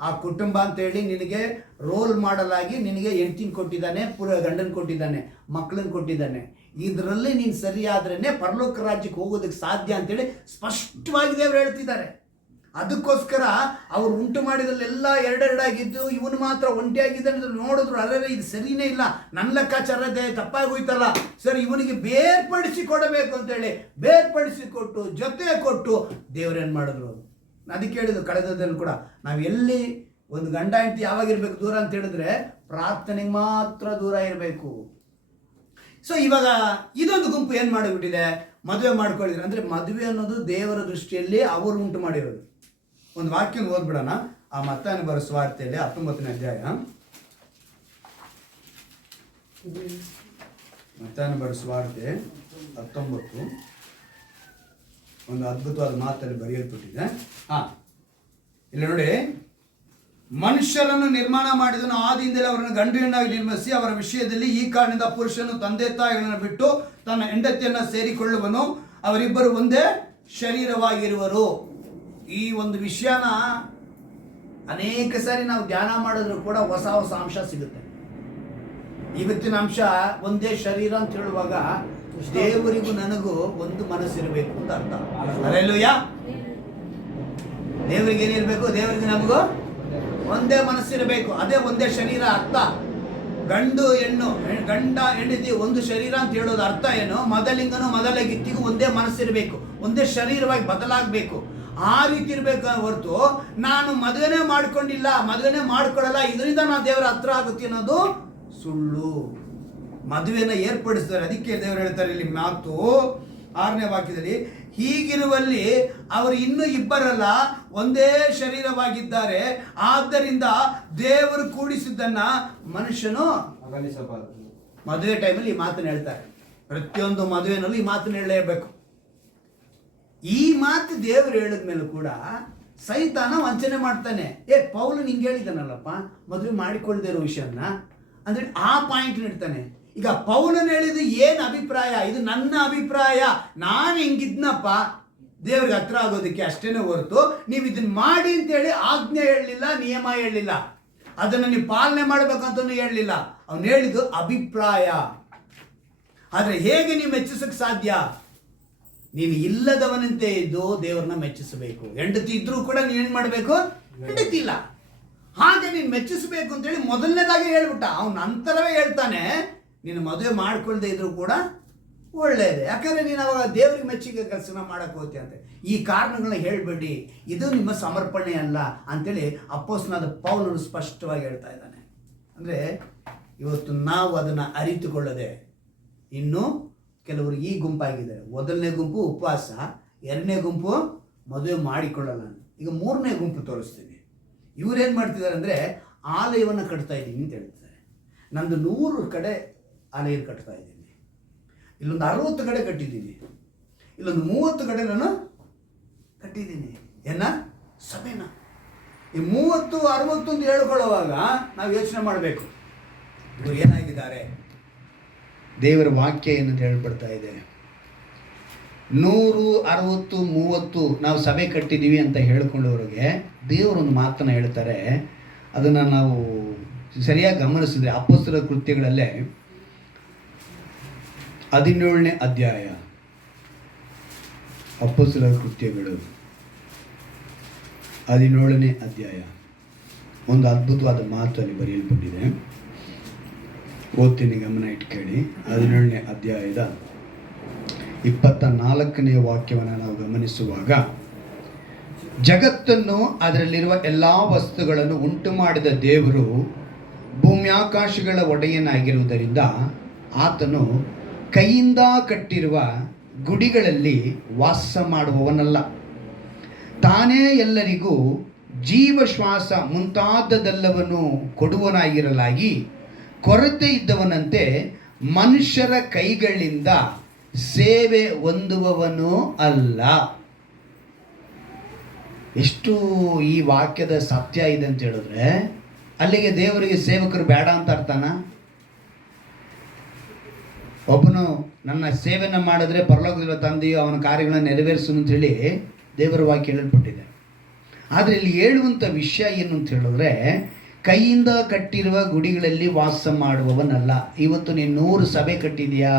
ಆ ಕುಟುಂಬ ಅಂತೇಳಿ ನಿನಗೆ ರೋಲ್ ಮಾಡಲಾಗಿ ನಿನಗೆ ಹೆಂಡತಿನ ಕೊಟ್ಟಿದ್ದಾನೆ, ಗಂಡನ ಕೊಟ್ಟಿದ್ದಾನೆ, ಮಕ್ಕಳನ್ನ ಕೊಟ್ಟಿದ್ದಾನೆ. ಇದರಲ್ಲಿ ನೀನು ಸರಿಯಾದ್ರೇ ಪರಲೋಕ ರಾಜ್ಯಕ್ಕೆ ಹೋಗೋದಕ್ಕೆ ಸಾಧ್ಯ ಅಂತೇಳಿ ಸ್ಪಷ್ಟವಾಗಿ ದೇವರು ಹೇಳ್ತಿದ್ದಾರೆ. ಅದಕ್ಕೋಸ್ಕರ ಅವ್ರು ಉಂಟು ಮಾಡಿದ್ರಲ್ಲೆಲ್ಲ ಎರಡೆರಡಾಗಿದ್ದು ಇವನು ಮಾತ್ರ ಒಂಟಿಯಾಗಿದ್ದಾನೆ ಅಂತ ನೋಡಿದ್ರು, ಅಲ್ಲೇ ಇದು ಸರಿನೇ ಇಲ್ಲ, ನನ್ನ ಲೆಕ್ಕಾಚಾರದೇ ತಪ್ಪಾಗೋಯ್ತಲ್ಲ, ಸರಿ ಇವನಿಗೆ ಬೇರ್ಪಡಿಸಿ ಕೊಡಬೇಕು ಅಂತೇಳಿ ಬೇರ್ಪಡಿಸಿ ಕೊಟ್ಟು ಜೊತೆ ಕೊಟ್ಟು ದೇವ್ರೇನು ಮಾಡಿದ್ರು. ಅದಕ್ಕೆ ಹೇಳಿದ್ರು ಕಳೆದದಲ್ಲಿ ಕೂಡ, ನಾವು ಎಲ್ಲಿ ಒಂದು ಗಂಡ ಹೆಂಡತಿ ಯಾವಾಗಿರ್ಬೇಕು ದೂರ ಅಂತ ಹೇಳಿದ್ರೆ ಪ್ರಾರ್ಥನೆಗೆ ಮಾತ್ರ ದೂರ ಇರಬೇಕು. ಸೊ ಇವಾಗ ಇದೊಂದು ಗುಂಪು ಏನು ಮಾಡಿಬಿಟ್ಟಿದೆ, ಮದುವೆ ಮಾಡ್ಕೊಂಡಿದ್ರೆ. ಅಂದರೆ ಮದುವೆ ಅನ್ನೋದು ದೇವರ ದೃಷ್ಟಿಯಲ್ಲಿ ಅವರು ಉಂಟು ಮಾಡಿರೋದು. ಒಂದು ವಾಕ್ಯ ಓದ್ಬಿಡೋಣ, ಆ ಮತ್ತಾಯನ ಬರೋ ಸುವಾರ್ತೆಯಲ್ಲಿ 19ನೇ ಅಧ್ಯಾಯ, ಮತ್ತಾಯನ ಬರೋ ಸುವಾರ್ತೆ 19, ಒಂದು ಅದ್ಭುತವಾದ ಮಾತಲ್ಲಿ ಬರೆಯಲ್ಪಟ್ಟಿದೆ. ಇಲ್ಲಿ ನೋಡಿ, ಮನುಷ್ಯರನ್ನು ನಿರ್ಮಾಣ ಮಾಡಿದನು, ಆದಿಯಿಂದಲೇ ಅವರನ್ನು ಗಂಡು ಹೆಣ್ಣಾಗಿ ನಿರ್ಮಿಸಿ ಅವರ ವಿಷಯದಲ್ಲಿ ಈ ಕಾರಣದಿಂದ ಪುರುಷನು ತಂದೆ ತಾಯಿಗಳನ್ನು ಬಿಟ್ಟು ತನ್ನ ಹೆಂಡತಿಯನ್ನು ಸೇರಿಕೊಳ್ಳುವನು, ಅವರಿಬ್ಬರು ಒಂದೇ ಶರೀರವಾಗಿರುವರು. ಈ ಒಂದು ವಿಷಯನ ಅನೇಕ ಸಾರಿ ನಾವು ಧ್ಯಾನ ಮಾಡಿದ್ರು ಕೂಡ ಹೊಸ ಹೊಸ ಅಂಶ ಸಿಗುತ್ತೆ. ಇವತ್ತಿನ ಅಂಶ ಒಂದೇ ಶರೀರ ಅಂತ ಹೇಳುವಾಗ ದೇವರಿಗೂ ನನಗೂ ಒಂದು ಮನಸ್ಸಿರಬೇಕು ಅಂತ ಅರ್ಥ. ಹಲ್ಲೆಲೂಯಾ. ದೇವರಿಗೆ ಏನಿರಬೇಕು, ದೇವರಿಗೆ ನಮಗೂ ಒಂದೇ ಮನಸ್ಸಿರಬೇಕು, ಅದೇ ಒಂದೇ ಶರೀರ ಅರ್ಥ. ಗಂಡು ಹೆಣ್ಣು, ಗಂಡ ಹೆಂಡತಿ ಒಂದು ಶರೀರ ಅಂತ ಹೇಳೋದು ಅರ್ಥ ಏನು, ಮೊದಲಿಂಗನು ಮೊದಲಿಗಿತ್ತಿಗೂ ಒಂದೇ ಮನಸ್ಸಿರಬೇಕು, ಒಂದೇ ಶರೀರವಾಗಿ ಬದಲಾಗಬೇಕು. ಆ ರೀತಿ ಇರಬೇಕು ಹೊರತು ನಾನು ಮದುವೆನೇ ಮಾಡ್ಕೊಂಡಿಲ್ಲ, ಮದುವೆನೇ ಮಾಡ್ಕೊಳ್ಳಲ್ಲ, ಇದರಿಂದ ನಾನು ದೇವರ ಹತ್ರ ಆಗುತ್ತೆ ಅನ್ನೋದು ಸುಳ್ಳು. ಮದುವೆನ ಏರ್ಪಡಿಸ್ತಾರೆ. ಅದಕ್ಕೆ ದೇವರು ಹೇಳ್ತಾರೆ ಇಲ್ಲಿ ಮಾತು 6ನೇ ವಾಕ್ಯದಲ್ಲಿ, ಹೀಗಿರುವಲ್ಲಿ ಅವರು ಇನ್ನೂ ಇಬ್ಬರಲ್ಲ ಒಂದೇ ಶರೀರವಾಗಿದ್ದಾರೆ, ಆದ್ದರಿಂದ ದೇವರು ಕೂಡಿಸಿದ್ದನ್ನ ಮನುಷ್ಯನು ಅಗಲಿಸಬಾರದು. ಮದುವೆ ಟೈಮಲ್ಲಿ ಈ ಮಾತನ್ನು ಹೇಳ್ತಾರೆ. ಪ್ರತಿಯೊಂದು ಮದುವೆನಲ್ಲೂ ಈ ಮಾತನ್ನು ಹೇಳಲೇಬೇಕು. ಈ ಮಾತು ದೇವರು ಹೇಳಿದ್ಮೇಲೂ ಕೂಡ ಸೈತಾನ ವಂಚನೆ ಮಾಡ್ತಾನೆ. ಪೌಲು ನಿಂಗೆ ಹೇಳಿದ್ದಾನಲ್ಲಪ್ಪ ಮದುವೆ ಮಾಡಿಕೊಳ್ಳದೇ ಇರೋ ವಿಷಯನ ಅಂದ್ರೆ ಆ ಪಾಯಿಂಟ್ ಇಡ್ತಾನೆ. ಈಗ ಪೌಲನ್ ಹೇಳಿದ್ದು ಏನು ಅಭಿಪ್ರಾಯ, ಇದು ನನ್ನ ಅಭಿಪ್ರಾಯ, ನಾನು ಹಿಂಗಿದ್ನಪ್ಪ ದೇವ್ರಿಗೆ ಹತ್ರ ಆಗೋದಕ್ಕೆ ಅಷ್ಟೇನೆ ಹೊರತು ನೀವು ಇದನ್ನ ಮಾಡಿ ಅಂತೇಳಿ ಆಜ್ಞೆ ಹೇಳಲಿಲ್ಲ, ನಿಯಮ ಹೇಳಲಿಲ್ಲ, ಅದನ್ನು ನೀವು ಪಾಲನೆ ಮಾಡಬೇಕಂತನೂ ಹೇಳಲಿಲ್ಲ. ಅವನು ಹೇಳಿದ್ದು ಅಭಿಪ್ರಾಯ. ಆದರೆ ಹೇಗೆ ನೀವು ಮೆಚ್ಚಿಸಕ್ಕೆ ಸಾಧ್ಯ? ನೀನು ಇಲ್ಲದವನಂತೆ ಇದ್ದು ದೇವ್ರನ್ನ ಮೆಚ್ಚಿಸಬೇಕು. ಹೆಂಡತಿ ಇದ್ರೂ ಕೂಡ ನೀವೇನು ಮಾಡಬೇಕು, ಹೆಂಡತಿ ಇಲ್ಲ ಹಾಗೆ ನೀನು ಮೆಚ್ಚಿಸಬೇಕು ಅಂತೇಳಿ ಮೊದಲನೇದಾಗಿ ಹೇಳ್ಬಿಟ್ಟ. ಅವನ ನಂತರವೇ ಹೇಳ್ತಾನೆ ನೀನು ಮದುವೆ ಮಾಡ್ಕೊಳ್ದೇ ಇದ್ರೂ ಕೂಡ ಒಳ್ಳೆಯದೇ, ಯಾಕಂದರೆ ನೀನು ಅವಾಗ ದೇವ್ರಿಗೆ ಮೆಚ್ಚಿಗೆ ಕೆಲಸನ ಮಾಡಕ್ಕೆ ಹೋಗ್ತೀಯ ಅಂತ. ಈ ಕಾರಣಗಳನ್ನ ಹೇಳಬೇಡಿ, ಇದು ನಿಮ್ಮ ಸಮರ್ಪಣೆ ಅಲ್ಲ ಅಂತೇಳಿ ಅಪೊಸ್ತಲನಾದ ಪೌಲನು ಸ್ಪಷ್ಟವಾಗಿ ಹೇಳ್ತಾ ಇದ್ದಾನೆ. ಅಂದರೆ ಇವತ್ತು ನಾವು ಅದನ್ನು ಅರಿತುಕೊಳ್ಳದೆ ಇನ್ನೂ ಕೆಲವರು ಈ ಗುಂಪಾಗಿದ್ದಾರೆ. ಮೊದಲನೇ ಗುಂಪು ಉಪವಾಸ, 2ನೇ ಗುಂಪು ಮದುವೆ ಮಾಡಿಕೊಳ್ಳಲ್ಲ. ಈಗ 3ನೇ ಗುಂಪು ತೋರಿಸ್ತೀವಿ. ಇವರೇನು ಮಾಡ್ತಿದ್ದಾರೆ ಅಂದರೆ ಆಲಯವನ್ನು ಕಟ್ತಾ ಇದ್ದೀನಿ ಅಂತ ಹೇಳ್ತಿದ್ದಾರೆ. ನಂದು 100 ಕಡೆ ಆಲಯ ಕಟ್ತಾ ಇದ್ದೀನಿ, ಇಲ್ಲೊಂದು 60 ಕಡೆ ಕಟ್ಟಿದ್ದೀನಿ, ಇಲ್ಲೊಂದು 30 ಕಡೆ ನಾನು ಕಟ್ಟಿದ್ದೀನಿ. ಸಭೆನ ಈ 30, 60 ಅಂತ ಹೇಳ್ಕೊಳ್ಳುವಾಗ ನಾವು ಯೋಚನೆ ಮಾಡಬೇಕು, ಇವರು ಏನಾಗಿದ್ದಾರೆ. ದೇವರ ವಾಕ್ಯ ಏನಂತ ಹೇಳ್ಬಿಡ್ತಾ ಇದೆ, 100, 60, 30 ನಾವು ಸಭೆ ಕಟ್ಟಿದ್ದೀವಿ ಅಂತ ಹೇಳ್ಕೊಂಡವ್ರಿಗೆ ದೇವರೊಂದು ಮಾತನ್ನು ಹೇಳ್ತಾರೆ. ಅದನ್ನು ನಾವು ಸರಿಯಾಗಿ ಗಮನಿಸಿದ್ರೆ ಅಪೊಸ್ತಲರ ಕೃತ್ಯಗಳಲ್ಲೇ 17ನೇ ಅಧ್ಯಾಯ ಅಪೊಸ್ತಲರ ಕೃತ್ಯಗಳು 17ನೇ ಅಧ್ಯಾಯ. ಒಂದು ಅದ್ಭುತವಾದ ಮಾತು ಅಲ್ಲಿ ಬರೆಯಲ್ಪಟ್ಟಿದೆ. ಓದ್ತೀನಿ, ಗಮನ ಇಟ್ಕೇಳಿ. 17ನೇ ಅಧ್ಯಾಯದ 24ನೇ ವಾಕ್ಯವನ್ನು ನಾವು ಗಮನಿಸುವಾಗ, ಜಗತ್ತನ್ನು ಅದರಲ್ಲಿರುವ ಎಲ್ಲ ವಸ್ತುಗಳನ್ನು ಉಂಟು ಮಾಡಿದ ದೇವರು ಭೂಮ್ಯಾಕಾಶಗಳ ಒಡೆಯನಾಗಿರುವುದರಿಂದ ಆತನು ಕೈಯಿಂದ ಕಟ್ಟಿರುವ ಗುಡಿಗಳಲ್ಲಿ ವಾಸ ಮಾಡುವವನಲ್ಲ. ತಾನೇ ಎಲ್ಲರಿಗೂ ಜೀವಶ್ವಾಸ ಮುಂತಾದದೆಲ್ಲವನ್ನು ಕೊಡುವನಾಗಿರಲಾಗಿ ಕೊರತೆ ಇದ್ದವನಂತೆ ಮನುಷ್ಯರ ಕೈಗಳಿಂದ ಸೇವೆ ಹೊಂದುವವನೂ ಅಲ್ಲ. ಎಷ್ಟು ಈ ವಾಕ್ಯದ ಸತ್ಯ ಇದೆ ಅಂತ ಹೇಳಿದ್ರೆ, ಅಲ್ಲಿಗೆ ದೇವರಿಗೆ ಸೇವಕರು ಬೇಡ ಅಂತ ಅರ್ಥನ? ಒಬ್ಬನು ನನ್ನ ಸೇವೆಯನ್ನು ಮಾಡಿದ್ರೆ ಪರಲೋಕದಲ್ಲಿರುವ ತಂದೆಯು ಅವನ ಕಾರ್ಯಗಳನ್ನು ನೆರವೇರಿಸು ಅಂತ ಹೇಳಿ ದೇವರ ವಾಕ್ಯ ಹೇಳಲ್ಪಟ್ಟಿದೆ. ಆದರೆ ಇಲ್ಲಿ ಹೇಳುವಂಥ ವಿಷಯ ಏನು ಅಂತ ಹೇಳಿದ್ರೆ, ಕೈಯಿಂದ ಕಟ್ಟಿರುವ ಗುಡಿಗಳಲ್ಲಿ ವಾಸ ಮಾಡುವವನಲ್ಲ. ಇವತ್ತು ನೀನು 100 ಸಭೆ ಕಟ್ಟಿದೆಯಾ,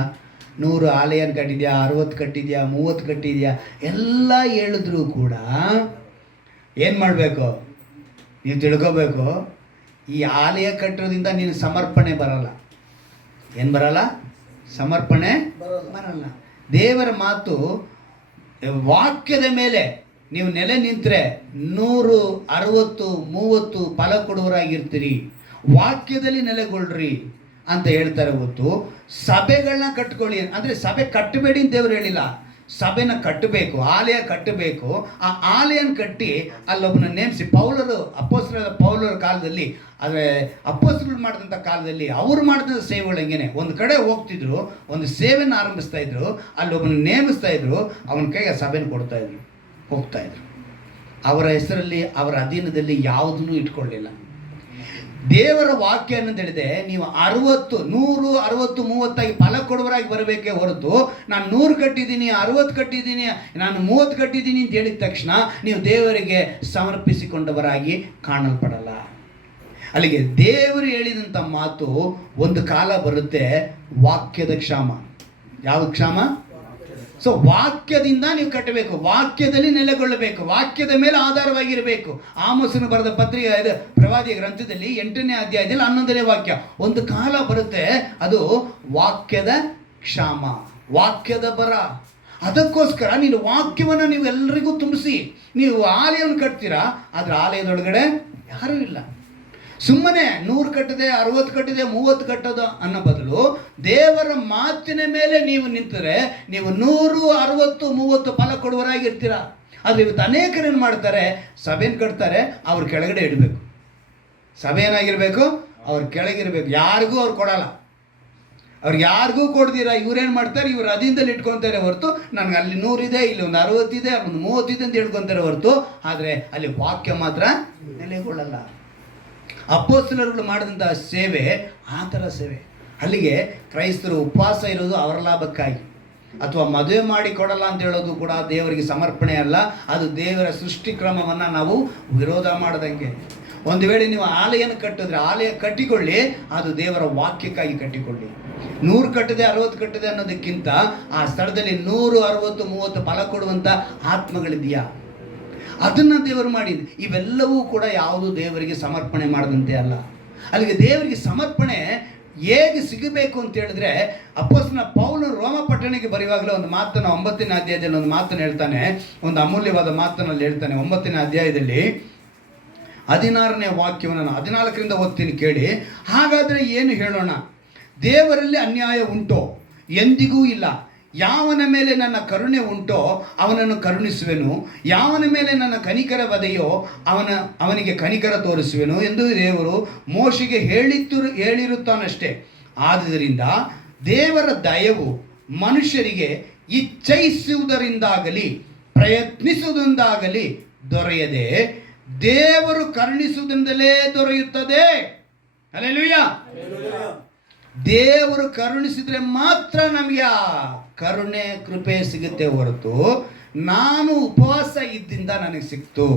100 ಆಲಯ ಕಟ್ಟಿದೆಯಾ, 60 ಕಟ್ಟಿದೆಯಾ, 30 ಕಟ್ಟಿದೆಯಾ, ಎಲ್ಲ ಹೇಳಿದ್ರೂ ಕೂಡ ಏನು ಮಾಡಬೇಕು? ನೀವು ತಿಳ್ಕೋಬೇಕು, ಈ ಆಲಯ ಕಟ್ಟೋದ್ರಿಂದ ನೀನು ಸಮರ್ಪಣೆ ಬರಲ್ಲ. ಏನು ಬರಲ್ಲ? ಸಮರ್ಪಣೆ ಬರಲ್ಲ. ದೇವರ ಮಾತು ವಾಕ್ಯದ ಮೇಲೆ ನೀವು ನೆಲೆ ನಿಂತರೆ 100, 60, 30 ಫಲ ಕೊಡುವರಾಗಿರ್ತೀರಿ. ವಾಕ್ಯದಲ್ಲಿ ನೆಲೆಗೊಳ್ಳ್ರಿ ಅಂತ ಹೇಳ್ತಾರೆ ಹೊತ್ತು ಸಭೆಗಳನ್ನ ಕಟ್ಕೊಳ್ಳಿ ಅಂದರೆ ಸಭೆ ಕಟ್ಟಬೇಡಿ ಅಂತ ದೇವರು ಹೇಳಿಲ್ಲ. ಸಭೆನ ಕಟ್ಟಬೇಕು, ಆಲಯ ಕಟ್ಟಬೇಕು. ಆ ಆಲಯನ ಕಟ್ಟಿ ಅಲ್ಲೊಬ್ಬನ ನೇಮಿಸಿ, ಅಪೊಸ್ತಲರ ಪೌಲರ ಕಾಲದಲ್ಲಿ, ಆದರೆ ಅಪೊಸ್ತಲರು ಮಾಡಿದಂಥ ಕಾಲದಲ್ಲಿ ಅವರು ಮಾಡಿದಂಥ ಸೇವೆಗಳು ಹೆಂಗೇನೆ, ಒಂದು ಕಡೆ ಹೋಗ್ತಿದ್ರು, ಒಂದು ಸೇವೆನ ಆರಂಭಿಸ್ತಾ ಇದ್ರು, ಅಲ್ಲೊಬ್ಬನ ನೇಮಿಸ್ತಾ ಇದ್ರು, ಅವನ ಕೈಗೆ ಸಭೆನ ಕೊಡ್ತಾ ಇದ್ರು, ಹೋಗ್ತಾ ಇದ್ರು. ಅವರ ಹೆಸರಲ್ಲಿ, ಅವರ ಅಧೀನದಲ್ಲಿ ಯಾವುದನ್ನೂ ಇಟ್ಕೊಳ್ಳಿಲ್ಲ. ದೇವರ ವಾಕ್ಯ ಅನ್ನೋದು ಹೇಳಿದೆ, ನೀವು 60, 100, 60, 30 ಫಲ ಕೊಡುವರಾಗಿ ಬರಬೇಕೇ ಹೊರತು ನಾನು 100 ಕಟ್ಟಿದ್ದೀನಿ, 60 ಕಟ್ಟಿದ್ದೀನಿ, ನಾನು 30 ಕಟ್ಟಿದ್ದೀನಿ ಅಂತ ಹೇಳಿದ ತಕ್ಷಣ ನೀವು ದೇವರಿಗೆ ಸಮರ್ಪಿಸಿಕೊಂಡವರಾಗಿ ಕಾಣಲ್ಪಡಲ್ಲ. ಅಲ್ಲಿಗೆ ದೇವರು ಹೇಳಿದಂಥ ಮಾತು, ಒಂದು ಕಾಲ ಬರುತ್ತೆ ವಾಕ್ಯದ ಕ್ಷಾಮ. ಯಾವ ಕ್ಷಾಮ? ಸೊ ವಾಕ್ಯದಿಂದ ನೀವು ಕಟ್ಟಬೇಕು, ವಾಕ್ಯದಲ್ಲಿ ನೆಲೆಗೊಳ್ಳಬೇಕು, ವಾಕ್ಯದ ಮೇಲೆ ಆಧಾರವಾಗಿರಬೇಕು. ಆಮೋಸನು ಬರೆದ ಪತ್ರಿಕೆ ಪ್ರವಾದಿಯ ಗ್ರಂಥದಲ್ಲಿ 8ನೇ ಅಧ್ಯಾಯದಲ್ಲಿ 11ನೇ ವಾಕ್ಯ. ಒಂದು ಕಾಲ ಬರುತ್ತೆ, ಅದು ವಾಕ್ಯದ ಕ್ಷಾಮ, ವಾಕ್ಯದ ಬರ. ಅದಕ್ಕೋಸ್ಕರ ನೀನು ವಾಕ್ಯವನ್ನು ನೀವು ಎಲ್ಲರಿಗೂ ತುಂಬಿಸಿ ನೀವು ಆಲಯವನ್ನು ಕಟ್ತೀರಾ, ಆದರೆ ಆಲಯದೊಳಗಡೆ ಯಾರೂ ಇಲ್ಲ. ಸುಮ್ಮನೆ 100 ಕಟ್ಟಿದೆ, 60 ಕಟ್ಟಿದೆ, 30 ಕಟ್ಟೋದು ಅನ್ನೋ ಬದಲು ದೇವರ ಮಾತಿನ ಮೇಲೆ ನೀವು ನಿಂತರೆ ನೀವು 100, 60, 30 ಫಲ ಕೊಡುವರಾಗಿರ್ತೀರ. ಆದರೆ ಇವತ್ತು ಅನೇಕರು ಏನು ಮಾಡ್ತಾರೆ, ಸಭೆನ ಕಟ್ತಾರೆ, ಅವ್ರ ಕೆಳಗಡೆ ಇಡಬೇಕು. ಸಭೆ ಏನಾಗಿರಬೇಕು? ಅವ್ರ ಕೆಳಗಿರಬೇಕು. ಯಾರಿಗೂ ಅವ್ರು ಕೊಡಲ್ಲ. ಅವ್ರಿಗೆ ಯಾರಿಗೂ ಕೊಡ್ದಿರ ಇವ್ರೇನು ಮಾಡ್ತಾರೆ, ಇವ್ರು ಅದಿಂದಲ್ಲಿ ಇಟ್ಕೊತಾರೆ ಹೊರತು, ನನಗೆ ಅಲ್ಲಿ 100 ಇದೆ, ಇಲ್ಲಿ ಒಂದು 60 ಇದೆ, ಒಂದು 30 ಇದೆ ಅಂತ ಹೇಳ್ಕೊತಾರೆ ಹೊರತು, ಆದರೆ ಅಲ್ಲಿ ವಾಕ್ಯ ಮಾತ್ರ ನೆಲೆಗೊಳ್ಳಲ್ಲ. ಅಪೊಸ್ತಲರುಗಳು ಮಾಡಿದಂಥ ಸೇವೆ ಆ ಥರ ಸೇವೆ. ಅಲ್ಲಿಗೆ ಕ್ರೈಸ್ತರು ಉಪವಾಸ ಇರೋದು ಅವರ ಲಾಭಕ್ಕಾಗಿ, ಅಥವಾ ಮದುವೆ ಮಾಡಿ ಕೊಡಲ್ಲ ಅಂತ ಹೇಳೋದು ಕೂಡ ದೇವರಿಗೆ ಸಮರ್ಪಣೆ ಅಲ್ಲ. ಅದು ದೇವರ ಸೃಷ್ಟಿ ಕ್ರಮವನ್ನು ನಾವು ವಿರೋಧ ಮಾಡದಂಗೆ. ಒಂದು ವೇಳೆ ನೀವು ಆಲಯನ ಕಟ್ಟಿದ್ರೆ ಆಲಯ ಕಟ್ಟಿಕೊಳ್ಳಿ, ಅದು ದೇವರ ವಾಕ್ಯಕ್ಕಾಗಿ ಕಟ್ಟಿಕೊಳ್ಳಿ. 100 ಕಟ್ಟಿದೆ, 60 ಕಟ್ಟಿದೆ ಅನ್ನೋದಕ್ಕಿಂತ ಆ ಸ್ಥಳದಲ್ಲಿ 100, 60, 30 ಫಲ ಕೊಡುವಂಥ ಆತ್ಮಗಳಿದೆಯಾ, ಅದನ್ನು ದೇವರು ಮಾಡಿದ್ದು. ಇವೆಲ್ಲವೂ ಕೂಡ ಯಾವುದು ದೇವರಿಗೆ ಸಮರ್ಪಣೆ ಮಾಡದಂತೆ ಅಲ್ಲ. ಅಲ್ಲಿಗೆ ದೇವರಿಗೆ ಸಮರ್ಪಣೆ ಹೇಗೆ ಸಿಗಬೇಕು ಅಂತ ಹೇಳಿದ್ರೆ, ಅಪೊಸ್ತಲನ ಪೌಲನು ರೋಮ ಪಟ್ಟಣಕ್ಕೆ ಬರೆಯುವಾಗಲೇ ಒಂದು ಮಾತನ್ನು 9ನೇ ಅಧ್ಯಾಯದಲ್ಲಿ ಒಂದು ಮಾತನ್ನು ಹೇಳ್ತಾನೆ, ಒಂದು ಅಮೂಲ್ಯವಾದ ಮಾತನ್ನಲ್ಲಿ ಹೇಳ್ತಾನೆ. 9ನೇ ಅಧ್ಯಾಯದಲ್ಲಿ 16ನೇ ವಾಕ್ಯವನ್ನು ನಾನು 14ರಿಂದ ಓದ್ತೀನಿ, ಕೇಳಿ. ಹಾಗಾದರೆ ಏನು ಹೇಳೋಣ? ದೇವರಲ್ಲಿ ಅನ್ಯಾಯ ಉಂಟೋ? ಎಂದಿಗೂ ಇಲ್ಲ. ಯಾವನ ಮೇಲೆ ನನ್ನ ಕರುಣೆ ಉಂಟೋ ಅವನನ್ನು ಕರುಣಿಸುವೆನು, ಯಾವನ ಮೇಲೆ ನನ್ನ ಕನಿಕರ ಬದೆಯೋ ಅವನಿಗೆ ಕನಿಕರ ತೋರಿಸುವೆನು ಎಂದು ದೇವರು ಮೋಶೆಗೆ ಹೇಳಿರುತ್ತಾನಷ್ಟೇ. ಆದ್ದರಿಂದ ದೇವರ ದಯವು ಮನುಷ್ಯರಿಗೆ ಇಚ್ಛಿಸುವುದರಿಂದಾಗಲಿ ಪ್ರಯತ್ನಿಸುವುದರಿಂದಾಗಲಿ ದೊರೆಯದೆ ದೇವರು ಕರುಣಿಸುವುದರಿಂದಲೇ ದೊರೆಯುತ್ತದೆ. ಹಲ್ಲೆಲೂಯಾ. ದೇವರು ಕರುಣಿಸಿದ್ರೆ ಮಾತ್ರ ನಮಗೆ ಆ ಕರುಣೆ ಕೃಪೆ ಸಿಗುತ್ತೆ ಹೊರತು ನಾನು ಉಪವಾಸ ಇದ್ದಿಂದ ನನಗೆ ಸಿಕ್ತು,